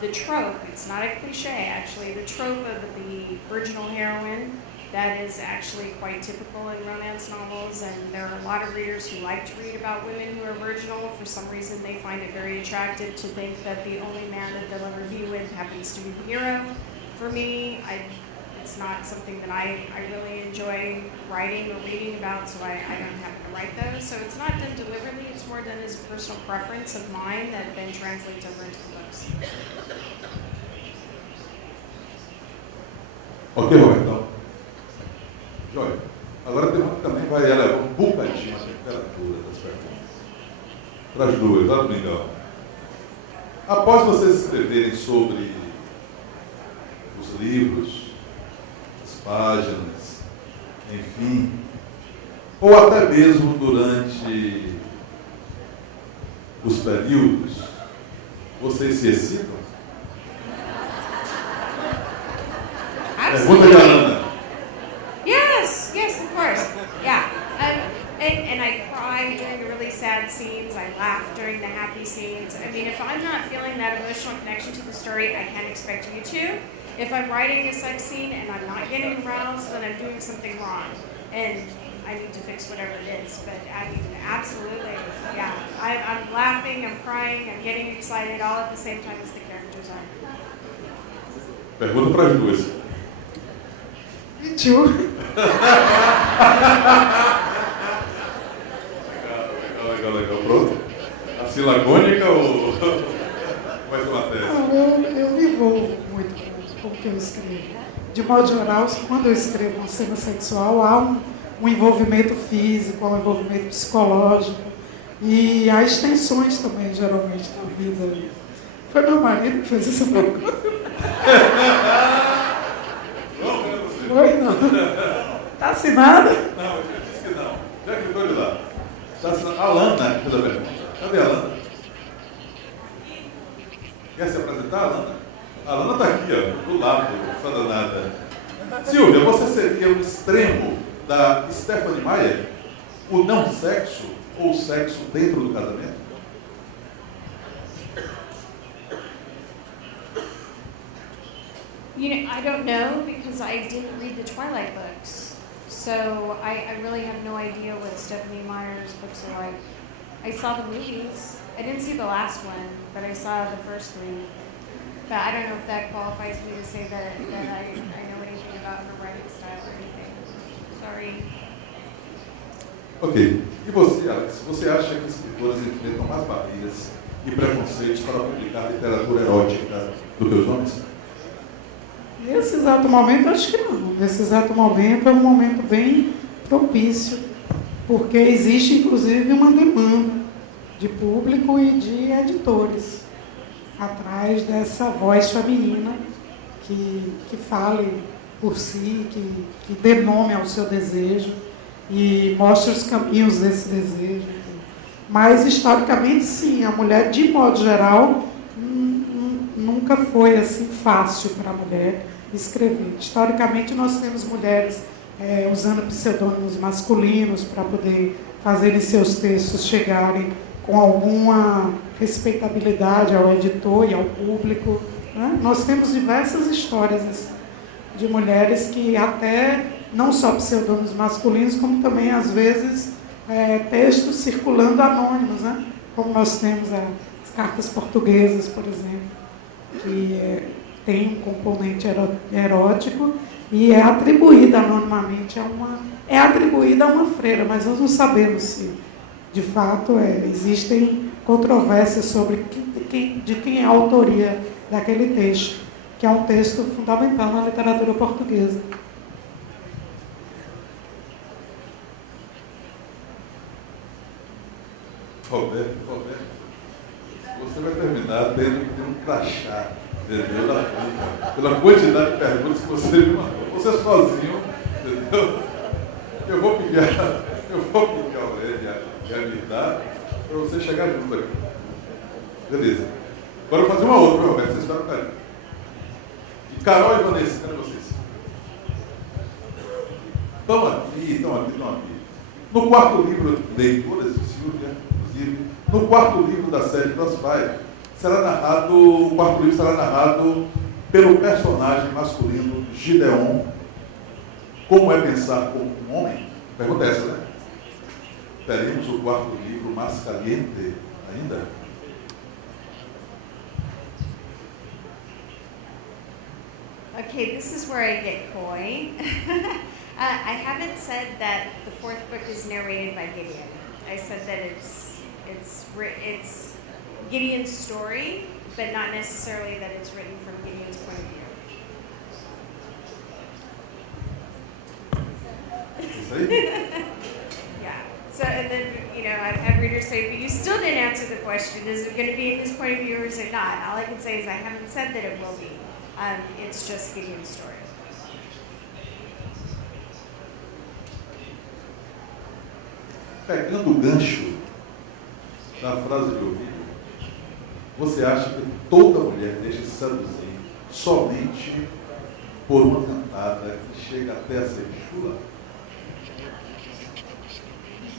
the trope. It's not a cliche, actually. The trope of the virginal heroine, that is actually quite typical in romance novels, and there are a lot of readers who like to read about women who are virginal. For some reason, they find it very attractive to think that the only man that they'll ever be with happens to be the hero. For me, it's not something that I really enjoy writing or reading about, so I don't happen to write those. So it's not done deliberately, it's more done as a personal preference of mine that then translates over into the books. Ok, Roberto. Joia. Agora tem uma que também vai elevar um bocadinho a temperatura das perguntas. Para as duas, olha que legal. Após vocês escreverem sobre os livros, as páginas, enfim, ou até mesmo durante os períodos, vocês se excitam? Pergunta de Ana. Yes, of course. Yeah. And I cry during the really sad scenes. I laugh during the happy scenes. I mean, if I'm not feeling that emotional connection to the story, I can't expect you to. If I'm writing a sex scene and I'm not getting aroused, then I'm doing something wrong. And I need to fix whatever it is. But I mean, absolutely, yeah. I'm laughing, I'm crying, I'm getting excited all at the same time as the characters are. Pergunta para as duas. Me too. Legal. Pronto? A silagônica ou mais uma tese? Não, eu me envolvo muito com o que eu escrevo. De modo geral, quando eu escrevo uma cena sexual, há um envolvimento físico, há um envolvimento psicológico e há extensões também, geralmente, na vida Foi meu marido que fez essa pergunta. Não, é você. Foi, não. Tá assinada? Não, eu disse que não. Já clicou de lá. Está assinado. A Alana fez a pergunta. Cadê a Alana? Quer se apresentar, Alana? A Alana está aqui, ó, do lado, só danada. Silvia, você seria o extremo da Stephanie Meyer? O não sexo ou o sexo dentro do casamento? You know, I don't know because I didn't read the Twilight books. So I really have no idea what Stephanie Meyer's books are like. I saw the movies. I didn't see the last one, but I saw the first three. But I don't know if that qualifies me to say that I know anything about her writing style or anything. Sorry. Ok. E você, Alex? Você acha que escritoras enfrentam mais barreiras e preconceitos para publicar literatura erótica do que os homens? Nesse exato momento, acho que não. Nesse exato momento é um momento bem propício, porque existe inclusive uma demanda de público e de editores atrás dessa voz feminina que fale por si, que dê nome ao seu desejo e mostre os caminhos desse desejo. Mas, historicamente, sim, a mulher, de modo geral, nunca foi assim fácil para a mulher escrever. Historicamente, nós temos mulheres usando pseudônimos masculinos para poder fazerem seus textos chegarem com alguma respeitabilidade ao editor e ao público, né? Nós temos diversas histórias assim, de mulheres que até, não só pseudônimos masculinos, como também, às vezes, textos circulando anônimos, né? Como nós temos as cartas portuguesas, por exemplo, que tem um componente erótico e é atribuída anonimamente a uma freira, mas nós não sabemos se, de fato, existem controvérsias sobre de quem é a autoria daquele texto, que é um texto fundamental na literatura portuguesa. Roberto, você vai terminar tendo que ter um crachá, entendeu? Pela quantidade de perguntas que você me mandou. Você sozinho, entendeu? Eu vou pedir a Aurélia e a Mirta para você chegar junto aqui. Beleza. Agora eu vou fazer uma outra, viu, Roberto? Vocês esperam um carinho. E Carol e Vanessa, cadê vocês? Estão aqui. No quarto livro, leitoras de Silvia, inclusive, no quarto livro da série Crossfire, o quarto livro será narrado pelo personagem masculino Gideon. Como é pensar como um homem? Pergunta essa, né? Teremos o quarto livro mais caliente ainda? Okay, this is where I get coy. I haven't said that the fourth book is narrated by Gideon. I said that it's Gideon's story, but not necessarily that it's written from Gideon's point of view. Isso aí? Yeah. So, and then, I've had readers say, but you still didn't answer the question. Is it going to be in his point of view or is it not? All I can say is I haven't said that it will be. It's just Gideon's story. Pegando o gancho da frase de Ovídio, você acha que toda mulher deixa se seduzir somente por uma cantada que chega até a ser chula?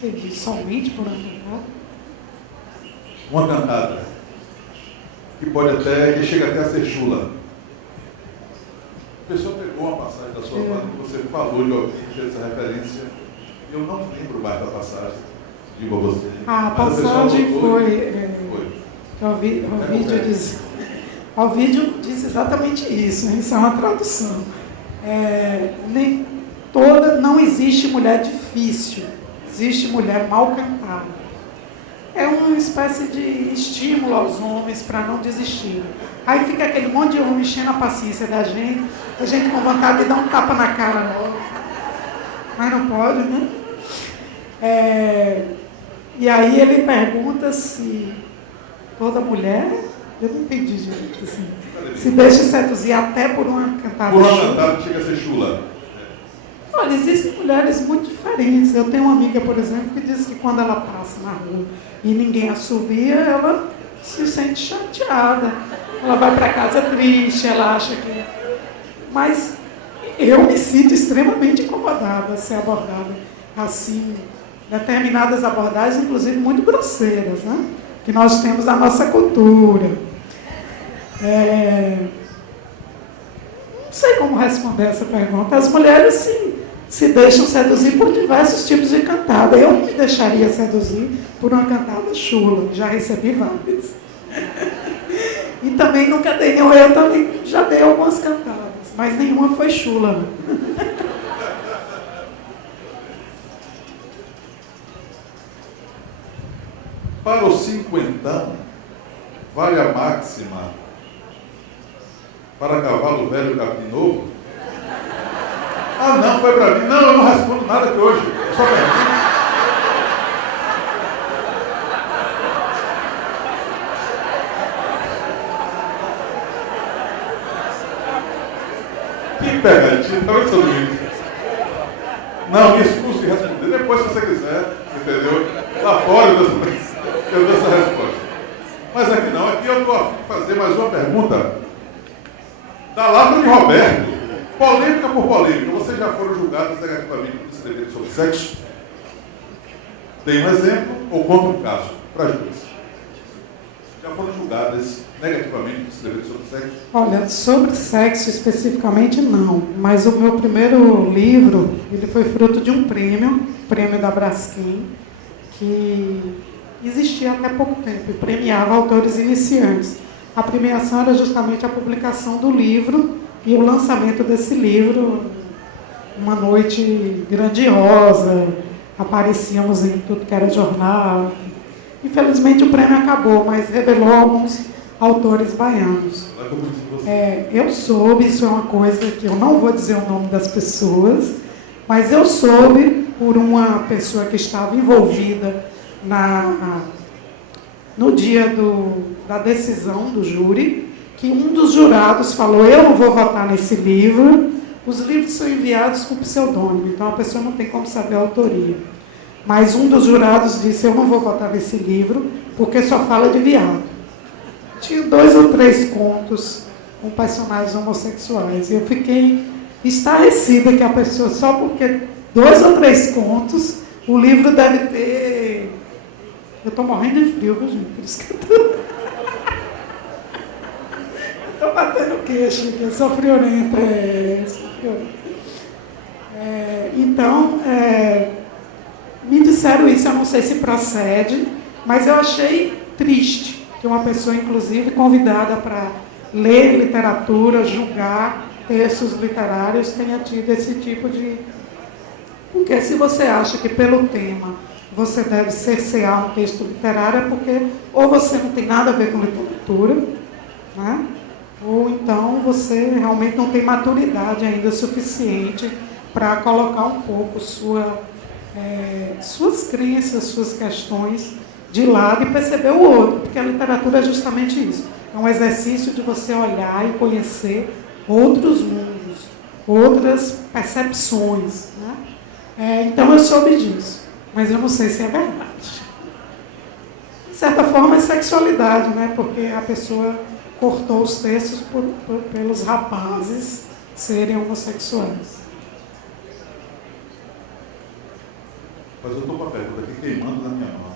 Entendi. Somente por uma cantada? Uma cantada que chega até a ser chula. A pessoa pegou uma passagem da sua frase que você falou de alguém, fez essa referência. Eu não lembro mais da passagem. Digo a você. A passagem foi. O vídeo diz exatamente isso, isso é uma tradução. Não existe mulher difícil, existe mulher mal cantada. É uma espécie de estímulo aos homens para não desistirem. Aí fica aquele monte de homem enchendo a paciência da gente, a gente com vontade de dar um tapa na cara logo. Mas não pode, né? E aí ele pergunta se toda mulher Eu não entendi direito, assim. Se deixa seduzir até por uma cantada Por uma chula. cantada chega a ser chula. Olha, existem mulheres muito diferentes. Eu tenho uma amiga, por exemplo, que diz que quando ela passa na rua e ninguém assovia, ela se sente chateada. Ela vai para casa triste, ela acha que... Mas eu me sinto extremamente incomodada a ser abordada assim. Determinadas abordagens, inclusive, muito grosseiras, né? Que nós temos na nossa cultura. Não sei como responder essa pergunta. As mulheres, sim, se deixam seduzir por diversos tipos de cantada. Eu não me deixaria seduzir por uma cantada chula. Já recebi várias. E também nunca dei nenhuma. Eu também já dei algumas cantadas, mas nenhuma foi chula, não. Para o cinquentão, vale a máxima: para cavalo velho, capim novo? Ah, não, foi para mim. Não, eu não respondo nada aqui hoje. Eu só pergunto. Que pegadinha, tá vendo, seu Domingos? Não, me excuse de responder depois, se você quiser, entendeu? Lá fora eu dou essa resposta. Mas aqui não, aqui eu estou a fim de fazer mais uma pergunta da Lavra de Roberto. Polêmica por polêmica. Vocês já foram julgados negativamente por escrever sobre sexo? Tem um exemplo ou conta um caso para as duas? Já foram julgadas negativamente por escrever sobre sexo? Olha, sobre sexo especificamente não, mas o meu primeiro livro, ele foi fruto de um prêmio da Braskem, que existia até pouco tempo e premiava autores iniciantes. A premiação era justamente a publicação do livro e o lançamento desse livro, uma noite grandiosa, aparecíamos em tudo que era jornal. Infelizmente o prêmio acabou, mas revelou alguns autores baianos. Eu soube, isso é uma coisa que eu não vou dizer o nome das pessoas, mas eu soube por uma pessoa que estava envolvida no dia da decisão do júri, que um dos jurados falou: eu não vou votar nesse livro. Os livros são enviados com pseudônimo, então a pessoa não tem como saber a autoria. Mas um dos jurados disse: eu não vou votar nesse livro porque só fala de viado. Tinha 2 ou 3 contos com personagens homossexuais. E eu fiquei estarrecida que a pessoa, só porque 2 ou 3 contos, o livro deve ter... Eu estou morrendo de frio, viu, gente? Por isso que eu estou batendo queixo aqui, eu sou friorenta. Então, me disseram isso, eu não sei se procede, mas eu achei triste que uma pessoa, inclusive, convidada para ler literatura, julgar textos literários, tenha tido esse tipo de... Porque se você acha que pelo tema você deve cercear um texto literário, é porque ou você não tem nada a ver com literatura, né? Ou então você realmente não tem maturidade ainda suficiente para colocar um pouco suas crenças, suas questões de lado e perceber o outro, porque a literatura é justamente isso. É um exercício de você olhar e conhecer outros mundos, outras percepções, né? Então eu soube disso, mas eu não sei se é verdade. De certa forma é sexualidade, né? Porque a pessoa cortou os textos pelos rapazes serem homossexuais. Mas eu estou com a pergunta aqui queimando na minha mão.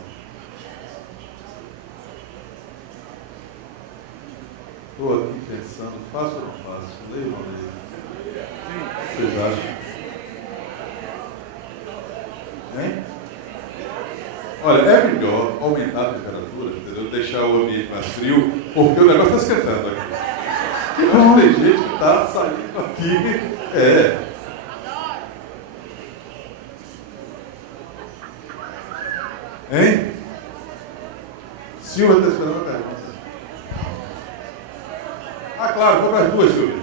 Estou aqui pensando, faço ou não faço? Leio ou não leio? O que vocês acham? Hein? Olha, é melhor aumentar a temperatura, entendeu? Deixar o ambiente mais frio, porque o negócio está esquentando aqui. Mas tem gente que está saindo aqui. Hein? Silvia está esperando a pergunta. Ah, claro, vou para as duas, Silvia.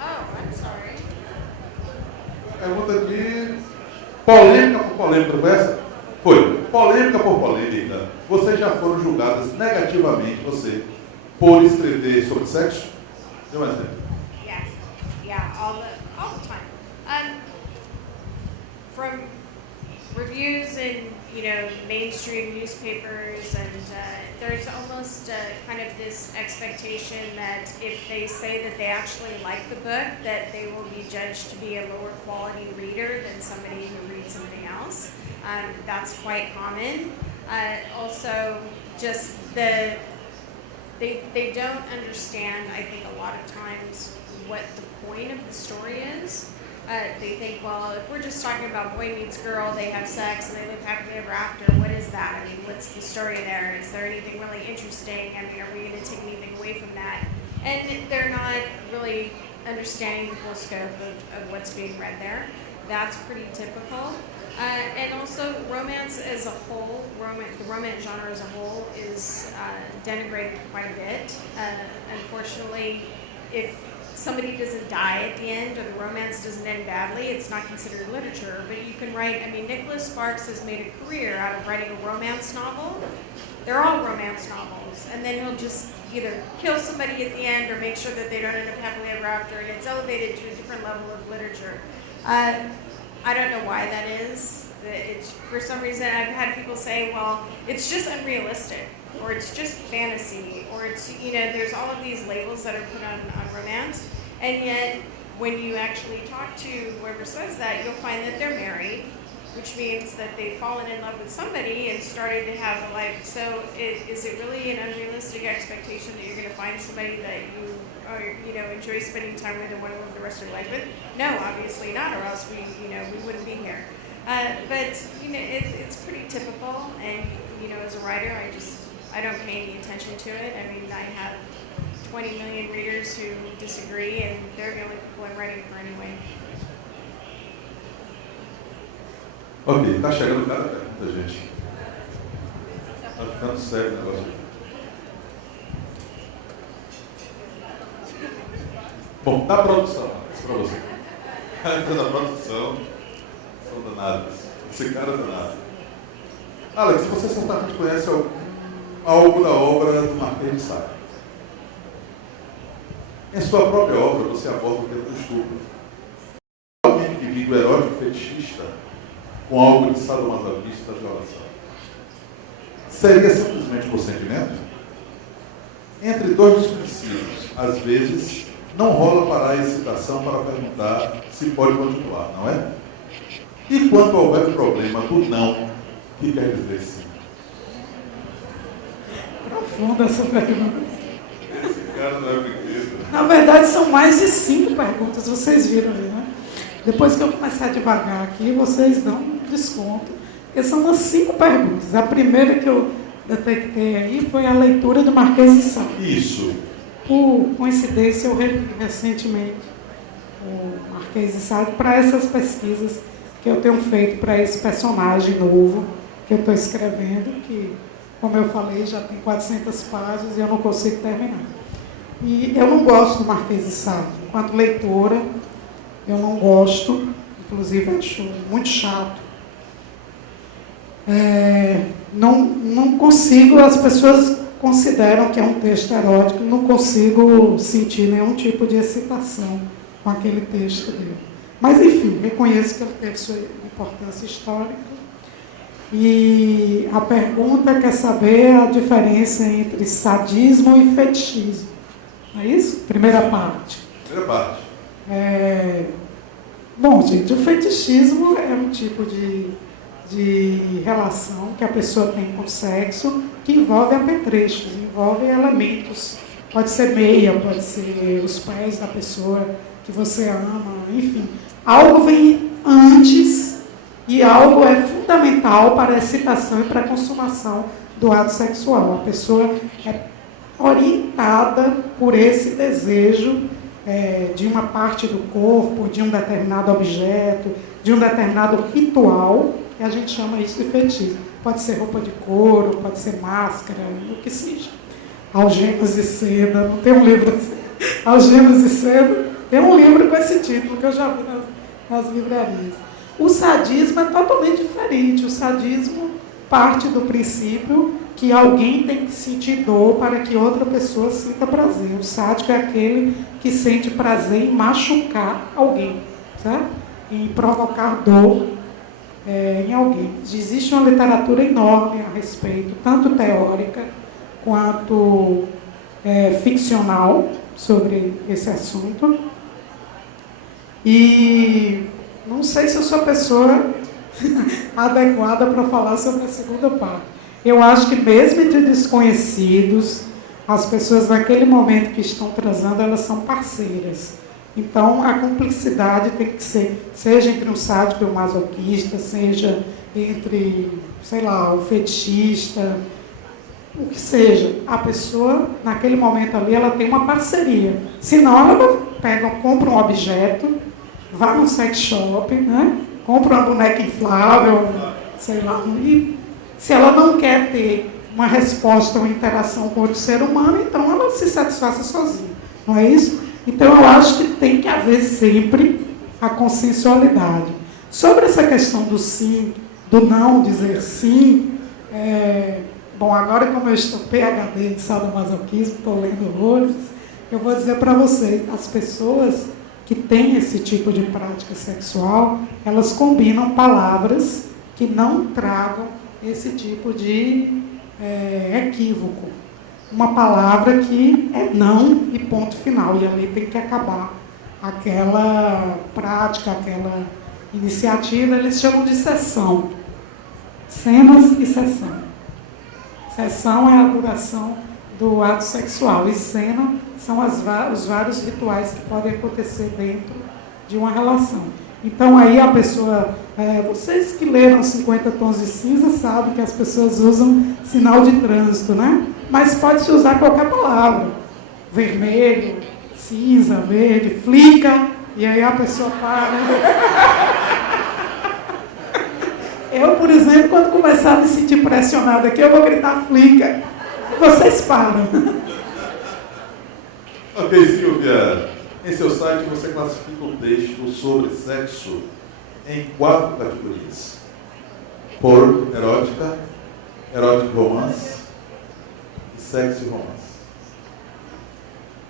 I'm sorry. Pergunta de polêmica por polêmica, foi essa? Foi. Polêmica por polêmica. vocês já foram julgadas negativamente, você, por escrever sobre sexo? Dê um exemplo. Yeah, all the time. From reviews in mainstream newspapers, and there's almost kind of this expectation that if they say that they actually like the book, that they will be judged to be a lower quality reader than somebody who reads something else. That's quite common. Also, just they don't understand, I think, a lot of times what the point of the story is. They think, well, if we're just talking about boy meets girl, they have sex and they live happily ever after, what is that? I mean, what's the story there? Is there anything really interesting? I mean, are we going to take anything away from that? And they're not really understanding the full scope of what's being read there. That's pretty typical. And also, romance as a whole, the romance genre as a whole is denigrated quite a bit. Unfortunately, if somebody doesn't die at the end or the romance doesn't end badly, it's not considered literature. But you can write, Nicholas Sparks has made a career out of writing a romance novel. They're all romance novels. And then he'll just either kill somebody at the end or make sure that they don't end up happily ever after, and it's elevated to a different level of literature. I don't know why that is. It's, for some reason, I've had people say, well, it's just unrealistic, or it's just fantasy, or it's, there's all of these labels that are put on romance, and yet when you actually talk to whoever says that, you'll find that they're married, which means that they've fallen in love with somebody and started to have a life. So is it really an unrealistic expectation that you're going to find somebody that you are, enjoy spending time with and want to live the rest of your life with? No, obviously not, or else we wouldn't be here. But it's pretty typical, and as a writer, I don't pay any attention to it. I have 20 million readers who disagree, and they're the only people I'm writing for anyway. Ok, tá chegando cada pergunta, gente. Tá ficando sério o negócio. Bom, da produção, isso pra você. Da produção, são danados. Esse cara é danado. Alex, você certamente conhece algo da obra do Marquês de Sade. Em sua própria obra, você aborda o tema do estupro. Totalmente vivido erótico fetichista, com algo de sadomasoquista de violação. Seria simplesmente por sentimento? Entre dois dos princípios, às vezes, não rola parar a excitação para perguntar se pode continuar, não é? E quando houver o problema do não, que quer dizer sim? Profunda essa pergunta. Esse cara não é brinquedo. Na verdade, são mais de 5 perguntas, vocês viram ali, né? Depois que eu começar devagar aqui, vocês dão um desconto, porque são umas 5 perguntas. A primeira que eu detectei aí foi a leitura do Marquês de Sade. Isso. Por coincidência, eu reli recentemente o Marquês de Sade para essas pesquisas que eu tenho feito para esse personagem novo que eu estou escrevendo, que, como eu falei, já tem 400 páginas e eu não consigo terminar. E eu não gosto do Marquês de Sade. Enquanto leitora, eu não gosto, inclusive acho muito chato. Não consigo, as pessoas consideram que é um texto erótico, não consigo sentir nenhum tipo de excitação com aquele texto dele. Mas, enfim, reconheço que ele teve sua importância histórica. E a pergunta quer saber a diferença entre sadismo e fetichismo. Não é isso? Primeira parte. Primeira parte. Bom, gente, o fetichismo é um tipo de relação que a pessoa tem com o sexo que envolve apetrechos, envolve elementos. Pode ser meia, pode ser os pés da pessoa que você ama, enfim. Algo vem antes e algo é fundamental para a excitação e para a consumação do ato sexual. A pessoa é orientada por esse desejo de uma parte do corpo, de um determinado objeto, de um determinado ritual, e a gente chama isso de fetichismo. Pode ser roupa de couro, pode ser máscara, o que seja. Algemas de seda, não tem um livro assim? Algemas de seda, tem um livro com esse título que eu já vi nas livrarias. O sadismo é totalmente diferente. O sadismo parte do princípio que alguém tem que sentir dor para que outra pessoa sinta prazer. O sádico é aquele que sente prazer em machucar alguém, certo? Em provocar dor em alguém. Existe uma literatura enorme a respeito, tanto teórica quanto ficcional, sobre esse assunto. E não sei se eu sou a pessoa adequada para falar sobre a segunda parte. Eu acho que mesmo entre desconhecidos, as pessoas naquele momento que estão transando, elas são parceiras. Então, a cumplicidade tem que ser, seja entre um sádico e um masoquista, seja entre, sei lá, o fetichista, o que seja. A pessoa, naquele momento ali, ela tem uma parceria. Senão, ela compra um objeto, vai num sex shop, né? Compra uma boneca inflável, sei lá, e se ela não quer ter uma resposta, uma interação com outro ser humano, então ela se satisfaça sozinha. Não é isso? Então, eu acho que tem que haver sempre a consensualidade. Sobre essa questão do sim, do não dizer sim, bom, agora como eu estou PhD em sadomasoquismo, estou lendo horrores, eu vou dizer para vocês, as pessoas que têm esse tipo de prática sexual, elas combinam palavras que não tragam esse tipo de equívoco. Uma palavra que é não e ponto final. E ali tem que acabar aquela prática, aquela iniciativa. Eles chamam de sessão. Cenas e sessão. Sessão é a duração do ato sexual. E cena são os vários rituais que podem acontecer dentro de uma relação. Então aí a pessoa... vocês que leram 50 Tons de Cinza sabem que as pessoas usam sinal de trânsito, né? Mas pode-se usar qualquer palavra. Vermelho, cinza, verde, flica, e aí a pessoa para. Eu, por exemplo, quando começar a me sentir pressionada aqui, eu vou gritar flica. Vocês param. Ok, Silvia. Em seu site você classifica o texto sobre sexo em 4 categorias. Porn, erótica, erótico romance, sexo e romance.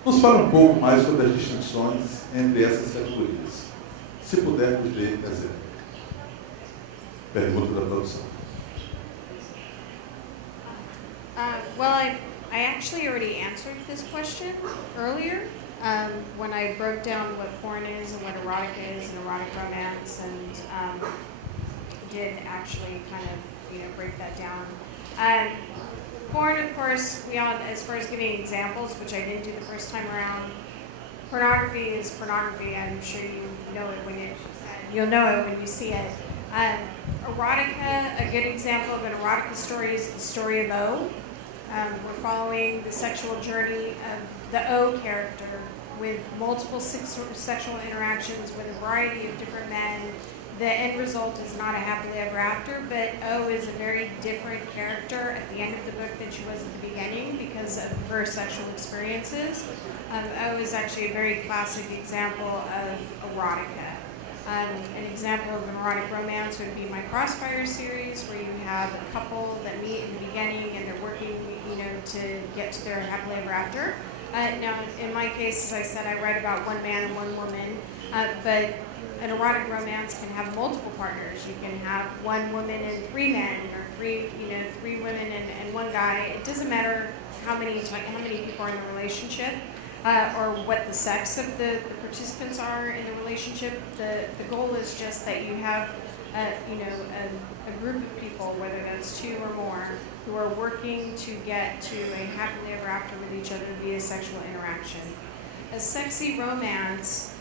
Nos fala um pouco mais sobre as distinções entre essas categorias. Se puder, nos dê exemplo. Pergunta da produção. Well, I actually already answered this question earlier when I broke down what porn is and what erotica is and erotic romance, and did actually kind of break that down. Porn, of course, as far as giving examples, which I didn't do the first time around, pornography is pornography. I'm sure you know it you'll know it when you see it. Erotica, a good example of an erotica story is the story of O. We're following the sexual journey of the O character with multiple sexual interactions with a variety of different men. The end result is not a happily ever after, but O is a very different character at the end of the book than she was at the beginning because of her sexual experiences. O is actually a very classic example of erotica. An example of an erotic romance would be my Crossfire series, where you have a couple that meet in the beginning and they're working, to get to their happily ever after. Now, in my case, as I said, I write about one man and one woman, but an erotic romance can have multiple partners. You can have one woman and 3 men, or three women and one guy. It doesn't matter how many people are in the relationship, or what the sex of the participants are in the relationship. The goal is just that you have a group of people, whether that's 2 or more, who are working to get to a happily ever after with each other via sexual interaction. A sexy romance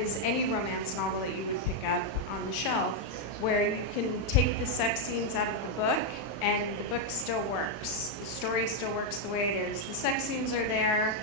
is any romance novel that you would pick up on the shelf, where you can take the sex scenes out of the book and the book still works. The story still works the way it is. The sex scenes are there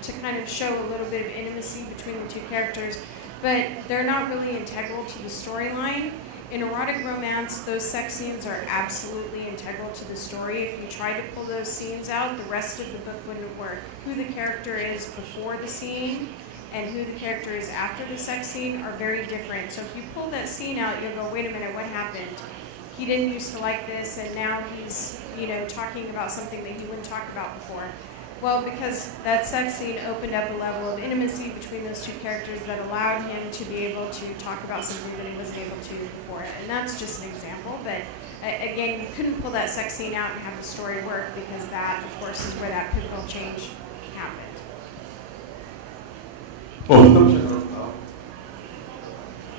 to kind of show a little bit of intimacy between the 2 characters, but they're not really integral to the storyline. In erotic romance, those sex scenes are absolutely integral to the story. If you tried to pull those scenes out, the rest of the book wouldn't work. Who the character is before the scene and who the character is after the sex scene are very different. So if you pull that scene out, you'll go, wait a minute, what happened? he didn't used to like this, and now he's, talking about something that he wouldn't talk about before. Well, because that sex scene opened up a level of intimacy between those two characters that allowed him to be able to talk about something that he wasn't able to before. And that's just an example, but again, you couldn't pull that sex scene out and have the story work, because that, of course, is where that pivotal change happened. Bom, estamos chegando ao final.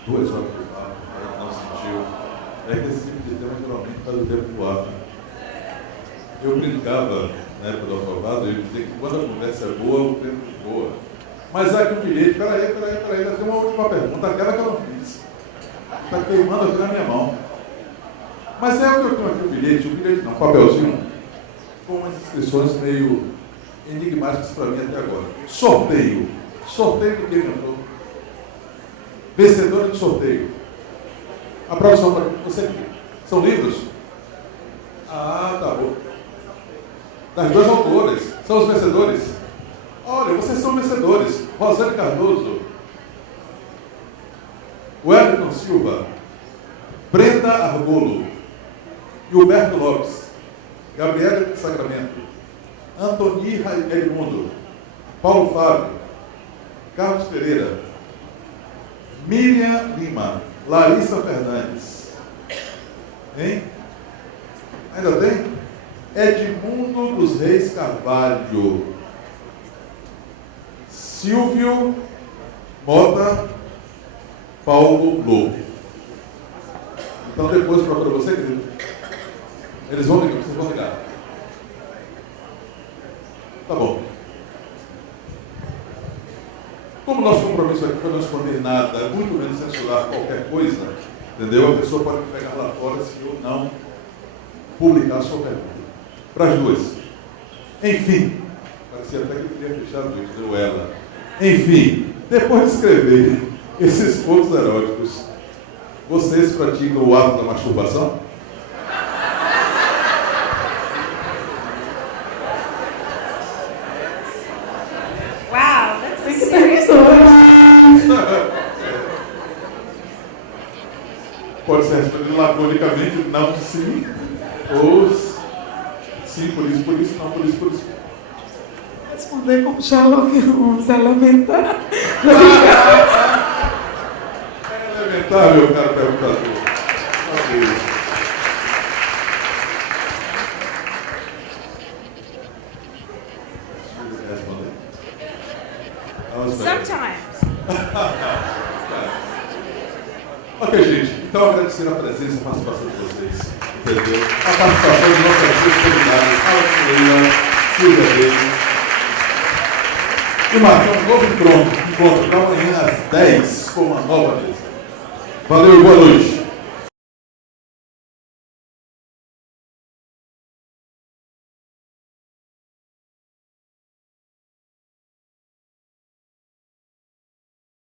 2 horas de papo, não sentiu. É que esse tipo de tema geralmente faz o tempo voar. Eu brincava, na época do aprovado, eu dizia que quando a conversa é boa, o tempo voa. Mas há aqui um bilhete, peraí, ainda tem uma última pergunta, aquela que eu não fiz. Está queimando aqui na minha mão. Mas é o que eu tenho aqui, um bilhete não, um papelzinho, com umas inscrições meio enigmáticas para mim até agora. Sorteio. Sorteio do que, meu irmão? Vencedora de sorteio. A produção para você aqui. São livros? Ah, tá bom. Das 2 autoras. São os vencedores? Olha, vocês são vencedores. Rosane Cardoso, Wellington Silva, Brenda Argolo, Gilberto Lopes, Gabriela Sacramento, Antoni Edmundo, Paulo Fábio, Carlos Pereira, Miriam Lima, Larissa Fernandes. Hein? Ainda tem? Edmundo dos Reis Carvalho, Silvio Mota, Paulo Lobo. Então depois procura você, querido. Eles vão ligar, vocês vão ligar. Tá bom. Como nosso compromisso aqui foi não esconder nada, muito menos censurar qualquer coisa, entendeu? A pessoa pode me pegar lá fora se eu não publicar a sua pergunta. Para as 2. Enfim, parecia até que eu queria fechar o vídeo, deu ela. Enfim, depois de escrever esses contos eróticos, vocês praticam o ato da masturbação? Wow, that's a serious Pode ser respondido laconicamente, não, sim, ou sim, por isso, não, por isso. Responder como Sherlock Holmes, elementar. É elementar, meu caro perguntador. Sometimes. Ok, gente. Então, agradecer a presença e a participação de vocês. Entendeu? A participação de nossas 2 convidadas, Alex Leila, Silvia Reis. E marcamos um novo encontro para amanhã às 10 com uma nova mesa. Valeu e boa noite.